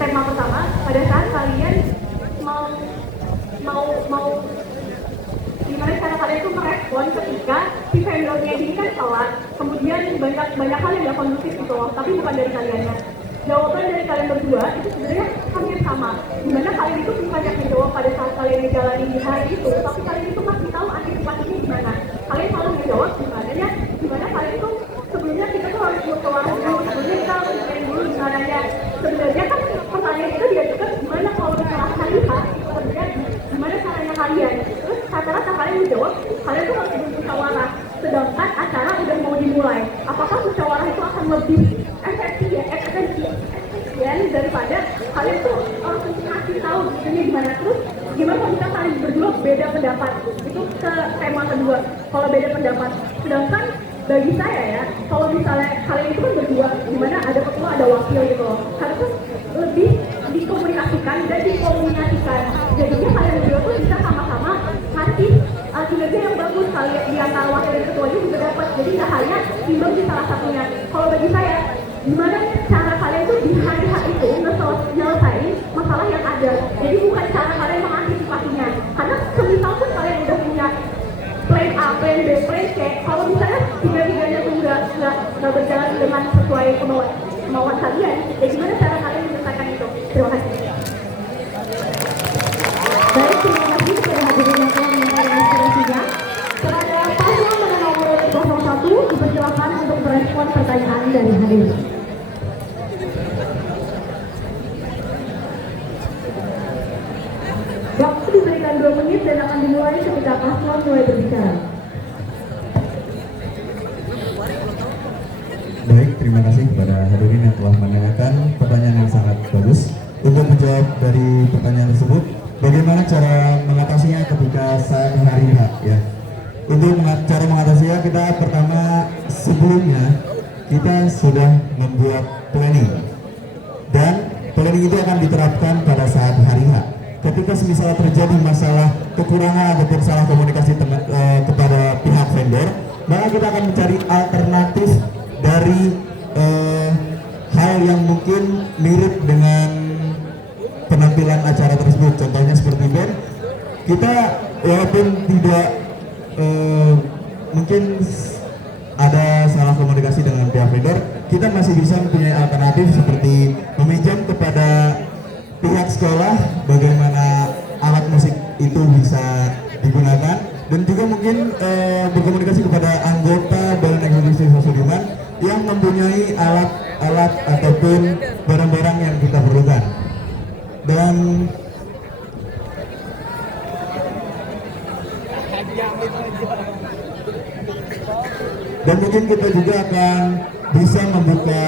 tema pertama. Pada saat kalian mau gimana cara kalian itu merespon ketika si vendornya ini kan telat, kemudian banyak hal yang nggak kondusif gitu loh, tapi bukan dari kaliannya. Jawaban dari kalian berdua itu sebenarnya hampir sama. Dimana kalian itu banyak menjawab pada saat kalian menjalani di hari itu, tapi kalian itu masih tahu antisipasinya gimana. Kalian selalu menjawab gimana kalian itu sebelumnya kita tuh harus ke warung dulu, sebelumnya kita harus main dulu gimana ya. Sebenarnya kan pertanyaan itu diajukan gimana kalau misalkan lihat kalian tuh langsung kasih tahu ini gimana, terus gimana kalau kita saling berdua beda pendapat, itu ke tema kedua, kalau beda pendapat. Sedangkan bagi saya ya, kalau misalnya kalian itu kan berdua, gimana ada ketua ada wakil gitu loh, harusnya lebih dikomunikasikan dan dikomunikasikan, jadinya kalian berdua tuh bisa sama-sama ngasih kinerja yang bagus. Kalian di antara wakil dan ketuanya juga dapat, jadi nggak hanya timbang di salah satunya. Kalau bagi saya, gimana cara kalian tuh di hari-hari itu nyelesain masalah yang ada, jadi bukan cara kalian mengantisipasinya, karena semisal pun kalian udah punya plan A, plan B, plan C, kalau misalnya tiga-tiganya tuh nggak berjalan dengan sesuai kemauan kalian, ya gimana cara kalian menyelesaikan itu? Terima kasih. Baik, terima kasih kepada hadirin yang telah menyampaikan inspirasinya. Kepada paslon pada nomor 01 dipersilakan untuk merespon pertanyaan dari hadirin. Waktu diberikan 2 menit dan akan dimulai ketika paslon mulai berbicara. Baik, terima kasih kepada hadirin yang telah menanyakan pertanyaan yang sangat bagus. Untuk menjawab dari pertanyaan tersebut, bagaimana cara mengatasinya ketika saat hari H ya? Untuk cara mengatasinya, kita pertama sebelumnya kita sudah membuat planning, dan planning itu akan diterapkan pada saat hari H. Ketika semisal terjadi masalah kekurangan ataupun salah komunikasi kepada pihak vendor, maka kita akan mencari alternatif dari hal yang mungkin mirip dengan penampilan acara tersebut. Contohnya seperti band, kita walaupun tidak mungkin ada salah komunikasi dengan pihak vendor, kita masih bisa mempunyai alternatif seperti meminjam kepada pihak sekolah bagaimana alat musik itu bisa digunakan, dan juga mungkin berkomunikasi kepada anggota Badan Eksekutif Siswa Sudirman yang mempunyai alat-alat ataupun barang-barang yang kita perlukan. Dan mungkin kita juga akan bisa membuka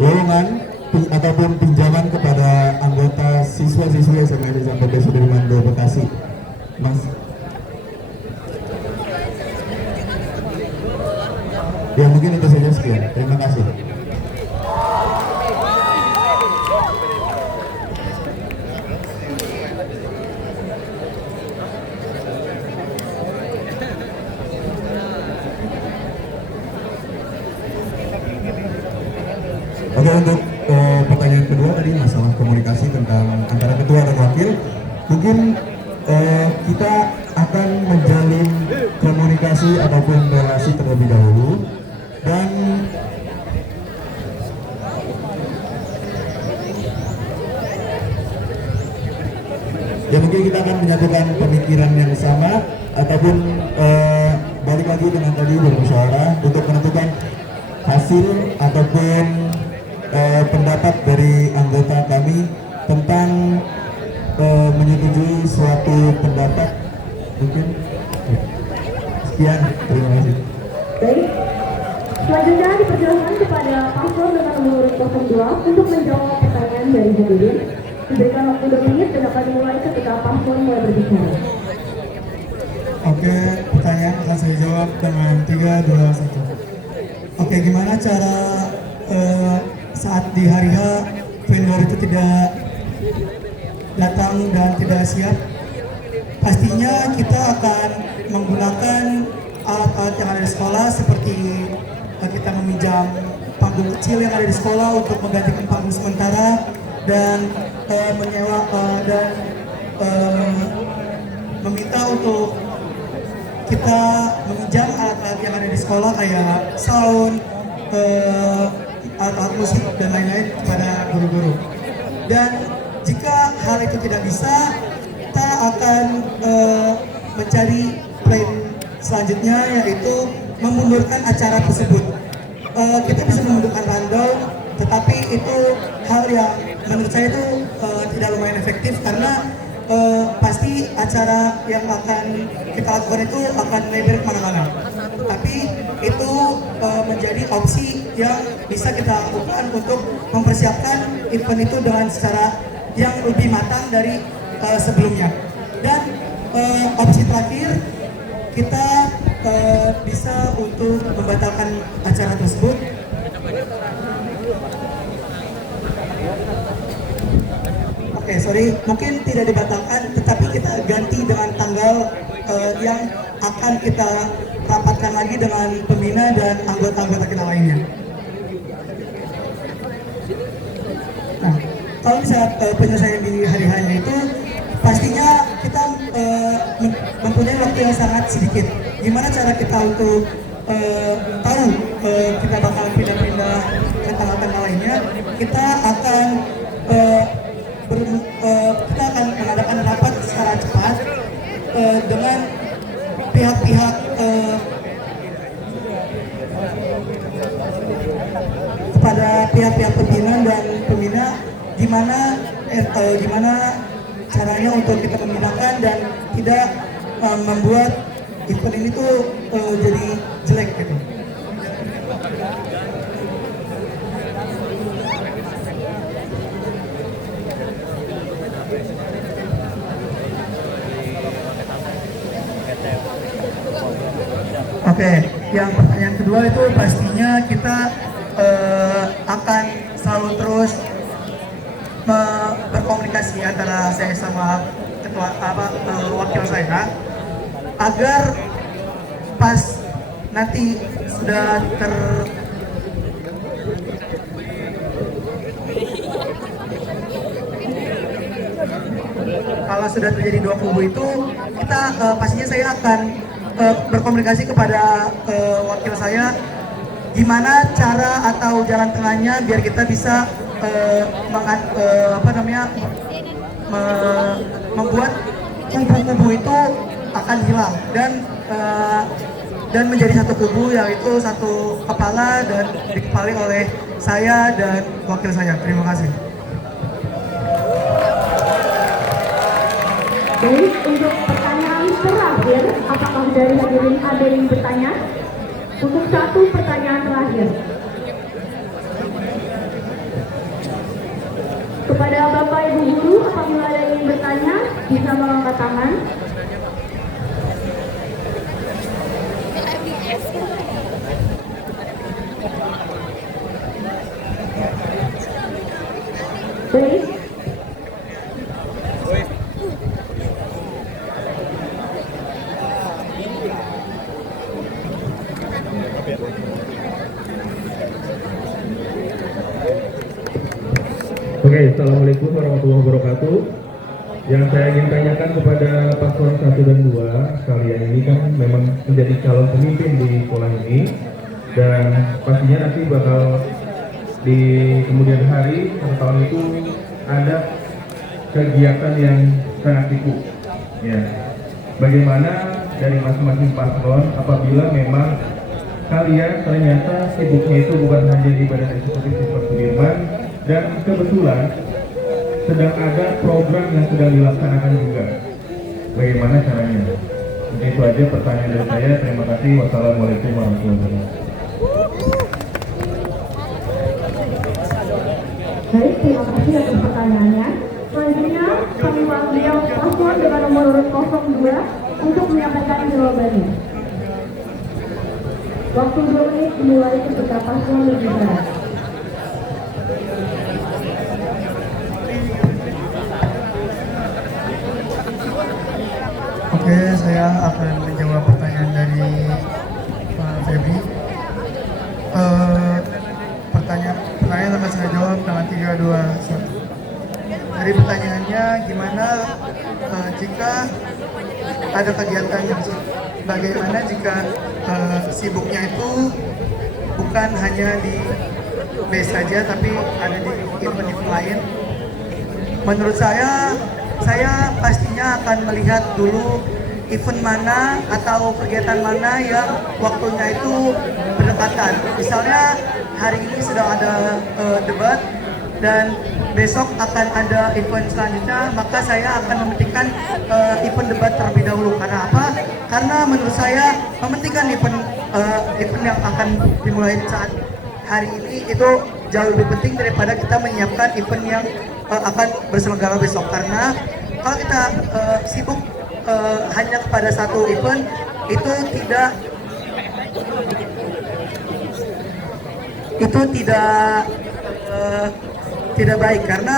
lowongan ataupun pinjaman kepada anggota siswa-siswi SMA SMP Sudirman II Bekasi. Mas, ya mungkin itu saja, sekian. Terima kasih. Oke, untuk pertanyaan kedua tadi masalah komunikasi tentang antara ketua dan wakil, mungkin kita akan menjalin komunikasi ataupun relasi terlebih dahulu, dan ya mungkin kita akan menyatukan pemikiran yang sama ataupun balik lagi dengan tadi bermusyawarah untuk menentukan hasil ataupun pendapat dari anggota kami tentang menyetujui suatu pendapat. Mungkin sekian, terima kasih. Baik, selanjutnya dipersilakan kepada paslon dengan nomor 02 untuk menjawab pertanyaan dari hadirin. Diberikan waktu 2 menit dan akan dimulai ketika paslon mulai berbicara. Oke, pertanyaan akan saya jawab dengan 3, 2, 1. Oke, gimana cara saat di hari H vendor itu tidak datang dan tidak siap? Pastinya kita akan menggunakan alat-alat yang ada di sekolah, seperti kita meminjam panggung kecil yang ada di sekolah untuk menggantikan panggung sementara, dan menyewa dan meminta untuk kita meminjam alat-alat yang ada di sekolah kayak sound, alat-alat musik dan lain-lain kepada guru-guru. Dan jika hal itu tidak bisa, kita akan mencari plan selanjutnya, yaitu memundurkan acara tersebut. Kita bisa memundurkan rundown, tetapi itu hal yang menurut saya itu tidak lumayan efektif, karena pasti acara yang akan kita lakukan itu akan lebar kemana-mana. Tapi itu menjadi opsi yang bisa kita lakukan untuk mempersiapkan event itu dengan secara yang lebih matang dari sebelumnya. Dan opsi terakhir, kita bisa untuk membatalkan acara tersebut. Oke, sorry, mungkin tidak dibatalkan, tetapi kita ganti dengan tanggal yang akan kita rapatkan lagi dengan pembina dan anggota-anggota kita lainnya. Nah, kalau misalnya penyelesaian di hari-harinya itu, pastinya kita mempunyai waktu yang sangat sedikit. Gimana cara kita untuk tahu kita bakal pindah-pindah ke tanggal-tanggal lainnya? Kita akan mengadakan rapat secara cepat dengan pihak-pihak kepada pihak-pihak pimpinan dan pembina gimana caranya untuk kita membinakan dan tidak membuat event ini tuh jadi jelek gitu. Oke, yang pertanyaan kedua itu pastinya kita akan selalu terus berkomunikasi antara saya sama ketua wakil saya agar pas nanti sudah kalau sudah terjadi dua kubu itu kita pastinya saya akan berkomunikasi kepada wakil saya gimana cara atau jalan tengahnya biar kita bisa membuat kubu-kubu itu akan hilang dan menjadi satu kubu, yaitu satu kepala dan dikepalai oleh saya dan wakil saya. Terima kasih. Baik, untuk pertanyaan terakhir, apakah dari hadirin ada yang bertanya? Untuk satu pertanyaan terakhir. Kepada Bapak Ibu Guru, apabila ada yang ingin bertanya, bisa mengangkat tangan. Baik. Oke, Assalamualaikum warahmatullahi wabarakatuh. Yang saya ingin tanyakan kepada paslon 1 dan 2, kalian ini kan memang menjadi calon pemimpin di sekolah ini, dan pastinya nanti bakal di kemudian hari atau tahun itu ada kegiatan yang sangat sibuk. Ya, bagaimana dari masing-masing paslon apabila memang kalian ternyata sibuknya itu bukan hanya di Badan Eksekutif Siswa Sudirman, dan kebetulan sedang ada program yang sedang dilaksanakan juga. Bagaimana caranya? Mungkin itu aja pertanyaan dari saya. Terima kasih. Wassalamualaikum warahmatullahi wabarakatuh. Baik, terima kasih atas pertanyaannya. Selanjutnya, kami panggil paslon dengan nomor urut 02 untuk menyampaikan jawabannya. Waktu 2 menit dimulai ketika paslon berbicara. Oke, saya akan menjawab pertanyaan dari Pak Febri. Pertanyaan akan saya jawab dengan 3, 2, 1. Dari pertanyaannya, gimana jika ada kegiatan yang bagaimana jika sibuknya itu bukan hanya di base saja, tapi ada di event-event lain. Menurut saya pastinya akan melihat dulu event mana atau kegiatan mana yang waktunya itu berdekatan. Misalnya hari ini sedang ada debat dan besok akan ada event selanjutnya, maka saya akan mementingkan event debat terlebih dahulu. Karena apa? Karena menurut saya mementingkan event event yang akan dimulai saat hari ini itu jauh lebih penting daripada kita menyiapkan event yang akan berselenggara besok. Karena kalau kita sibuk hanya kepada satu event itu tidak baik, karena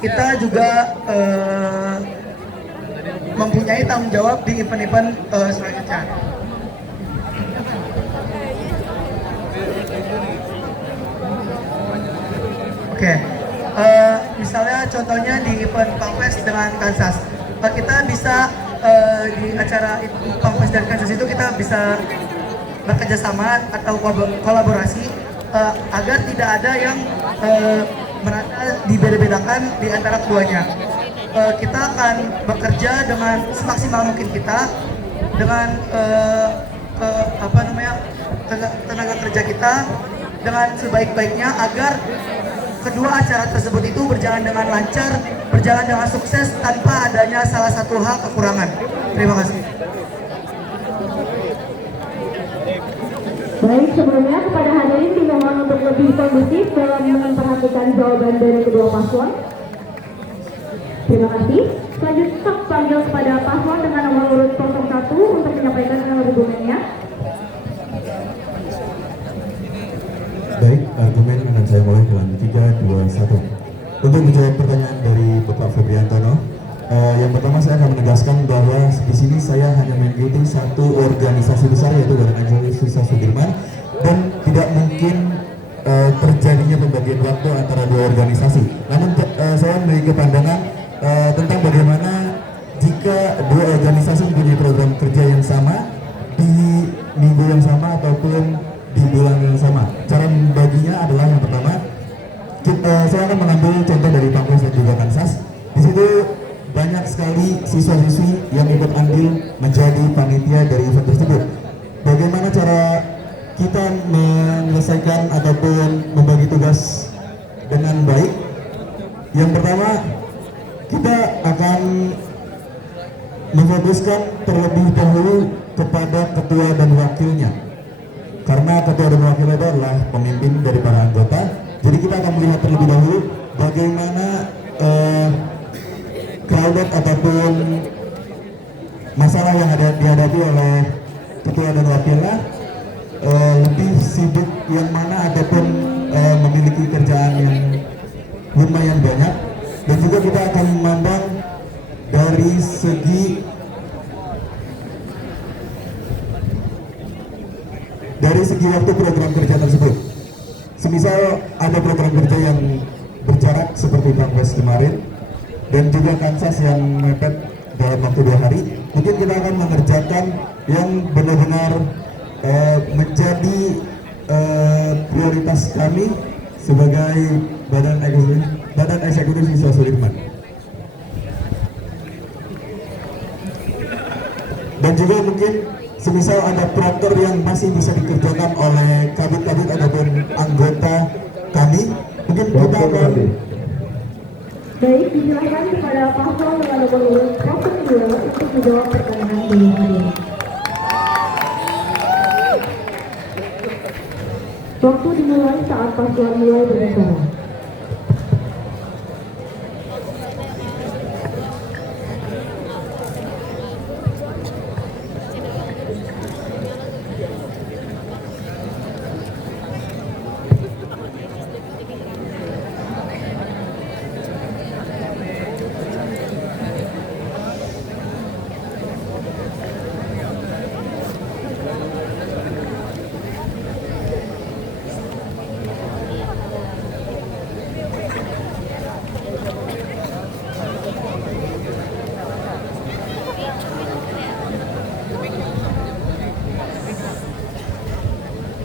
kita juga mempunyai tanggung jawab di event-event selanjutnya. Oke, misalnya contohnya di event Pangfest dengan Kansas, kita bisa di acara Pangfest dan Kansas itu kita bisa bekerja sama atau kolaborasi agar tidak ada yang merasa dibeda-bedakan di antara keduanya. Kita akan bekerja dengan semaksimal mungkin kita dengan tenaga kerja kita dengan sebaik-baiknya agar kedua acara tersebut itu berjalan dengan lancar, berjalan dengan sukses tanpa adanya salah satu hal kekurangan. Terima kasih. Baik, sebelumnya kepada hadirin dimohon untuk lebih kondusif dalam memperhatikan jawaban dari kedua paslon. Terima kasih. Selanjutnya panggil kepada paslon dengan nomor urut 01 untuk menyampaikan argumennya. Baik, argumen akan saya mulai dalam 3, 2, 1. Untuk menjawab pertanyaan dari Bapak Febriantono, yang pertama saya akan menegaskan bahwa di sini saya hanya mengikuti satu organisasi besar yaitu Badan Eksekutif Siswa Sudirman, dan tidak mungkin terjadinya pembagian waktu antara dua organisasi. Namun saya memiliki pandangan tentang bagaimana jika dua organisasi mempunyai program kerja yang sama di minggu yang sama ataupun di bulan yang sama. Cara membaginya adalah yang pertama, saya akan mengambil contoh dari Pangfest dan juga Kansas. Di situ banyak sekali siswa-siswi yang ikut andil menjadi panitia dari event tersebut. Bagaimana cara kita menyelesaikan ataupun membagi tugas dengan baik? Yang pertama, kita akan memfokuskan terlebih dahulu kepada ketua dan wakilnya. Karena ketua dan wakil itu adalah pemimpin dari para anggota, jadi kita akan melihat terlebih dahulu bagaimana crowded ataupun masalah yang dihadapi oleh ketua dan wakilnya, lebih sibuk yang mana ataupun memiliki kerjaan yang lumayan banyak. Dan juga kita akan memandang dari segi waktu program kerja tersebut. Semisal ada program kerja yang berjarak seperti Pangfest kemarin dan juga Kansas yang mepet dalam waktu 2 hari, mungkin kita akan mengerjakan yang benar-benar menjadi prioritas kami sebagai Badan Eksekutif Siswa Sudirman. Dan juga mungkin semisal ada proker yang masih bisa dikerjakan oleh kabit-kabit ataupun anggota kami, mungkin kita akan. Baik, disilakan kepada paslon dengan nomor urut 02 untuk menjawab pertanyaan dari hadirin. Waktu dimulai saat paslon mulai berbicara.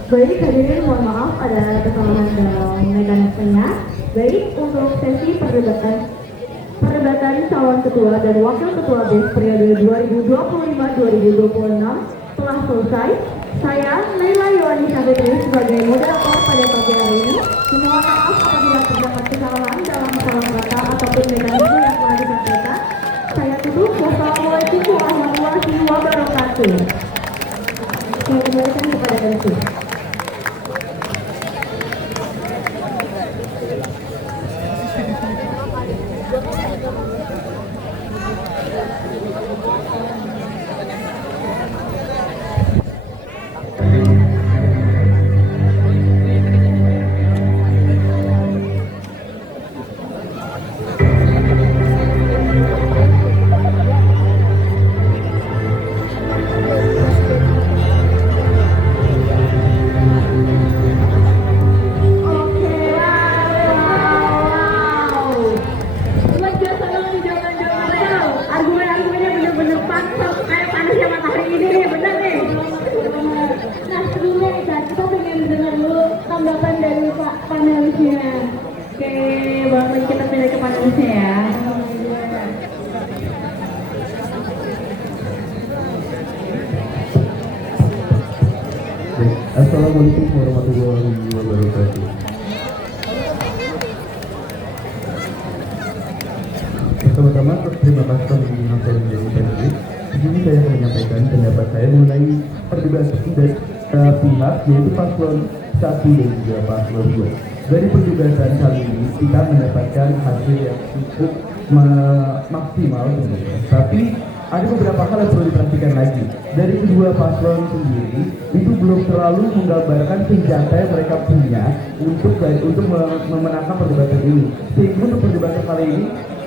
Baik, hadirin mohon maaf ada kesalahan dalam mekanismenya. Baik, untuk sesi perdebatan calon ketua dan wakil ketua BES periode 2025-2026 telah selesai. Saya, Naila Yohani Sabetri, sebagai moderator pada pagi hari ini, mohon maaf apabila terdapat kesalahan dalam salah kata ataupun mekanisme yang telah disampaikan. Saya tutup. Wassalamualaikum warahmatullahi wabarakatuh. kasih. Tanggapan dari Pak panelisnya. Oke, baru kita pilih ke panelisnya ya. Assalamualaikum warahmatullahi wabarakatuh. Pertama-tama terima kasih telah mengingat saya menjadi panelis. Di sini saya akan menyampaikan pendapat saya mengenai perdebatan dari pihak yaitu paslon 1 dan juga paslon 2. Dari perdebatan kali ini kita mendapatkan hasil yang cukup maksimal sebenarnya. Tapi ada beberapa hal yang perlu diperhatikan lagi. Dari kedua paslon sendiri itu belum terlalu menggambarkan senjata yang mereka punya untuk memenangkan perdebatan ini. Sehingga untuk perdebatan kali ini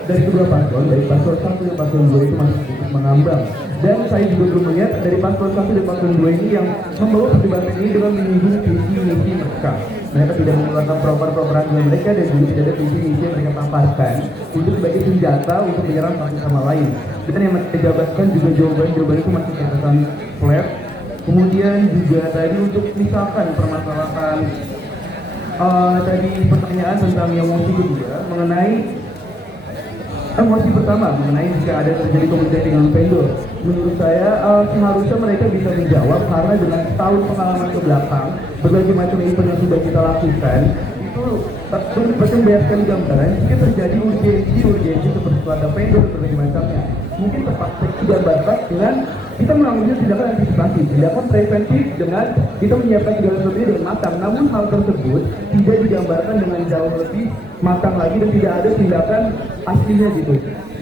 dari kedua paslon, dari paslon 1 dan paslon 2 itu masih cukup mengambang. Dan saya juga belum melihat dari paslon 1 dan paslon 2 ini yang membawa perdebatan ini dengan menyinggung visi misi mereka. Mereka tidak mengeluarkan propaganda mereka dan juga tidak ada visi misi yang mereka paparkan untuk sebagai senjata untuk menyerang satu sama lain. Kita yang mereka jabarkan juga jawaban itu masih terkesan flat. Kemudian juga tadi untuk misalkan permasalahan tadi pertanyaan tentang yang emosi kedua mengenai emosi pertama mengenai jika ada terjadi komunikasi dengan vendor. Menurut saya seharusnya mereka bisa menjawab karena dengan tahun pengalaman ke belakang berbagai macam event yang sudah kita lakukan itu dapat membiarkan gambaran jika terjadi urgensi seperti ada vendor berbagai macamnya. Mungkin tepat digambarkan dengan kita mengambil tindakan antisipasi, tindakan preventif dengan kita menyiapkan segala sesuatu dengan matang. Namun hal tersebut tidak digambarkan dengan jauh lebih matang lagi dan tidak ada tindakan aslinya gitu.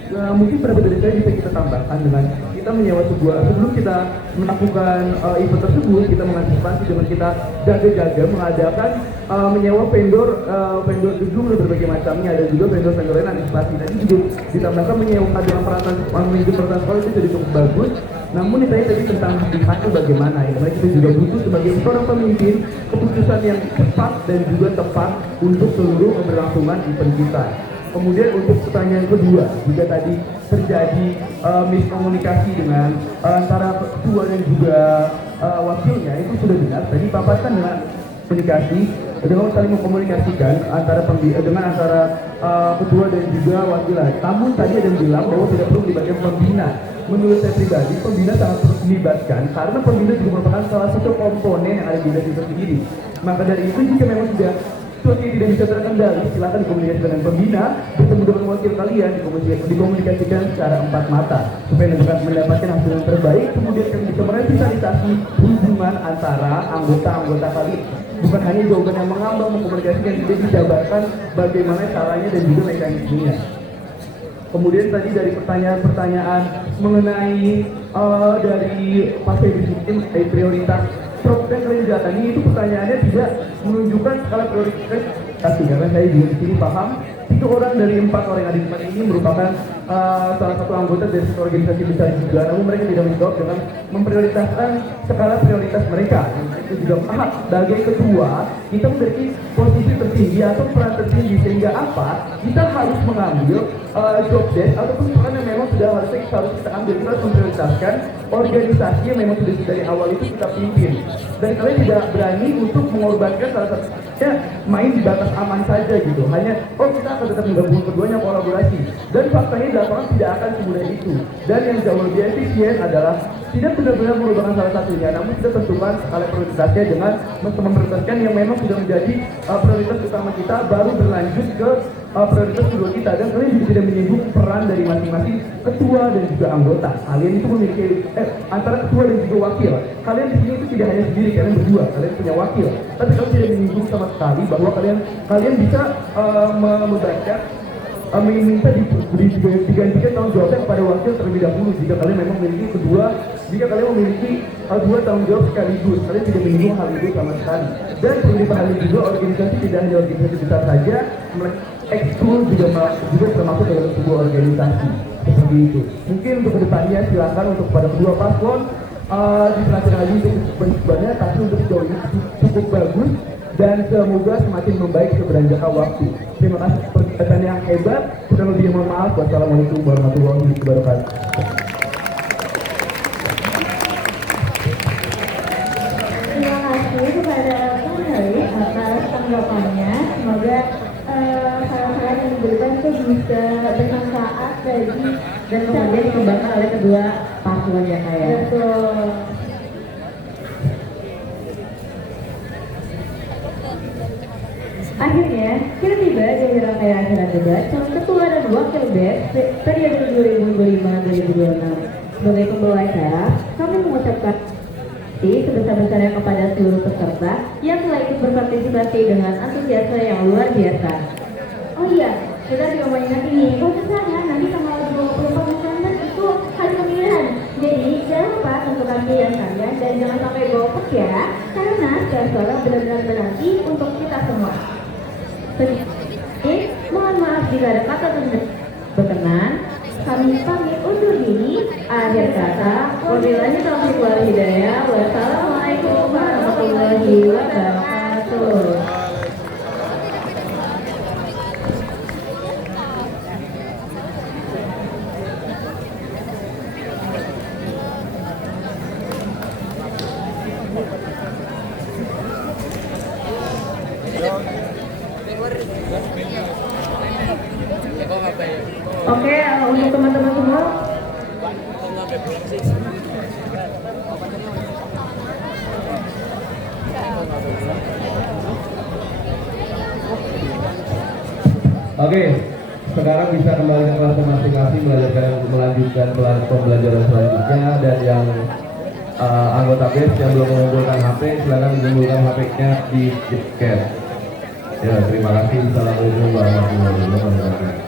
Mungkin pada dari saya bisa kita tambahkan dengan kita menyewa sebelum kita melakukan event tersebut kita mengantisipasi dengan kita jaga-jaga mengadakan menyewa vendor gedung berbagai macamnya dan juga vendor lain antisipasi. Tadi juga ditambahkan menyewa dengan peralatan sekolah itu jadi cukup bagus. Namun ditanya tadi tentang pilihannya bagaimana ya, kita juga butuh sebagai seorang pemimpin keputusan yang cepat dan juga tepat untuk seluruh keberlangsungan event kita. Kemudian untuk pertanyaan kedua, jika tadi terjadi miskomunikasi dengan antara ketua dan juga wakilnya, itu sudah benar. Tadi paparkan dengan komunikasi, dengan saling mengkomunikasikan dengan antara ketua dan juga wakil. Namun tadi ada yang bilang bahwa tidak perlu dilibatkan pembina. Menurut saya pribadi, pembina sangat perlu dilibatkan karena pembina juga merupakan salah satu komponen yang ada di desa itu sendiri. Maka dari itu jika memang sudah sesuatu tidak bisa terkendali, silakan dikomunikasikan dengan pembina, bertemu dengan wakil kalian, dikomunikasikan secara empat mata supaya mendapatkan hasil yang terbaik. Kemudian kalian bisa merevitalisasi hubungan antara anggota kalian. Bukan hanya jawaban yang mengambang, mengkomunikasikan, tidak dijabarkan bagaimana caranya dan juga mekanismenya. Kemudian tadi dari pertanyaan-pertanyaan mengenai dari pasien di prioritas program kelenjar ini, itu pertanyaannya tidak menunjukkan skala prioritas karena saya juga di sini paham 3 orang dari 4 orang yang ada di tempat ini merupakan salah satu anggota dari satu organisasi besar juga, namun mereka tidak menjawab dengan memprioritaskan skala prioritas mereka. Itu juga paham sebagai ketua kita memiliki posisi tertinggi atau peran tertinggi, sehingga apa kita harus mengambil job desk ataupun peran yang memang sudah harus kita ambil. Kita harus memprioritaskan organisasi yang memang sudah dari awal itu kita pimpin, dan kalian tidak berani untuk mengorbankan salah satunya main di batas aman saja gitu, hanya kita akan tetap menggabungkan keduanya kolaborasi, dan faktanya di lapangan tidak akan semudah itu. Dan yang jauh lebih efisien adalah tidak benar-benar merupakan salah satunya, namun kita tentukan skala prioritasnya dengan memprioritaskan yang memang sudah menjadi prioritas utama kita, baru berlanjut ke prioritas kedua kita, dan kalian juga tidak menyinggung peran dari masing-masing ketua dan juga anggota. Kalian itu memiliki antara ketua dan juga wakil. Kalian di sini itu tidak hanya sendiri, kalian berdua, kalian punya wakil. Tapi kalian tidak menyinggung sama sekali bahwa kalian bisa membaca minta digantikan tanggung jawabnya kepada wakil terlebih dahulu jika kalian memang memiliki jika kalian memiliki dua tanggung jawab sekaligus. Kalian tidak menyinggung hal itu sama sekali. Dan perlu dipahami juga, organisasi tidak hanya organisasi besar saja, ekskul juga termasuk dalam sebuah organisasi seperti itu. Mungkin untuk kedepannya silakan untuk pada kedua paslon diperhatikan lagi untuk sebenarnya, tapi untuk sejauh ini cukup bagus dan semoga semakin membaik seberanjaka waktu. Terima kasih pertanyaan yang hebat. Kurang lebih mohon maaf. Wassalamualaikum warahmatullahi wabarakatuh. Terima kasih kepada panelis atas tanggapannya. Semoga saran-saran yang diberikan itu bisa bermanfaat bagi dan kemudian dikembangkan oleh kedua paslon ya Kak ya. Betul. Akhirnya, kita tiba di rangkaian acara debat calon ketua dan wakil BES periode 2025-2026. Sebagai pembawa acara, kami mengucapkan sebesar-besarnya kepada seluruh peserta yang telah ikut berpartisipasi dengan antusiasme yang luar biasa. Oh iya, kita juga mau ingat ini, kalau misalnya nanti tanggal 24 November itu hari pemilihan. Jadi jangan lupa tentukan pilihan kalian dan jangan sampai golput ya, karena setiap suara benar-benar berarti untuk kita semua. Mohon maaf jika ada kata berkenan. Kami pamit undur diri. Akhir kata, wabillahi taufiq wal hidayah. Wassalamualaikum warahmatullahi wabarakatuh. Oke, untuk teman-teman semua. Oke, sekarang bisa kembali ke kelas masing-masing melanjutkan pembelajaran selanjutnya, dan yang anggota BES yang belum mengumpulkan HP, silakan mengumpulkan HP-nya di KitKat. Ya, terima kasih. Assalamualaikum warahmatullahi wabarakatuh.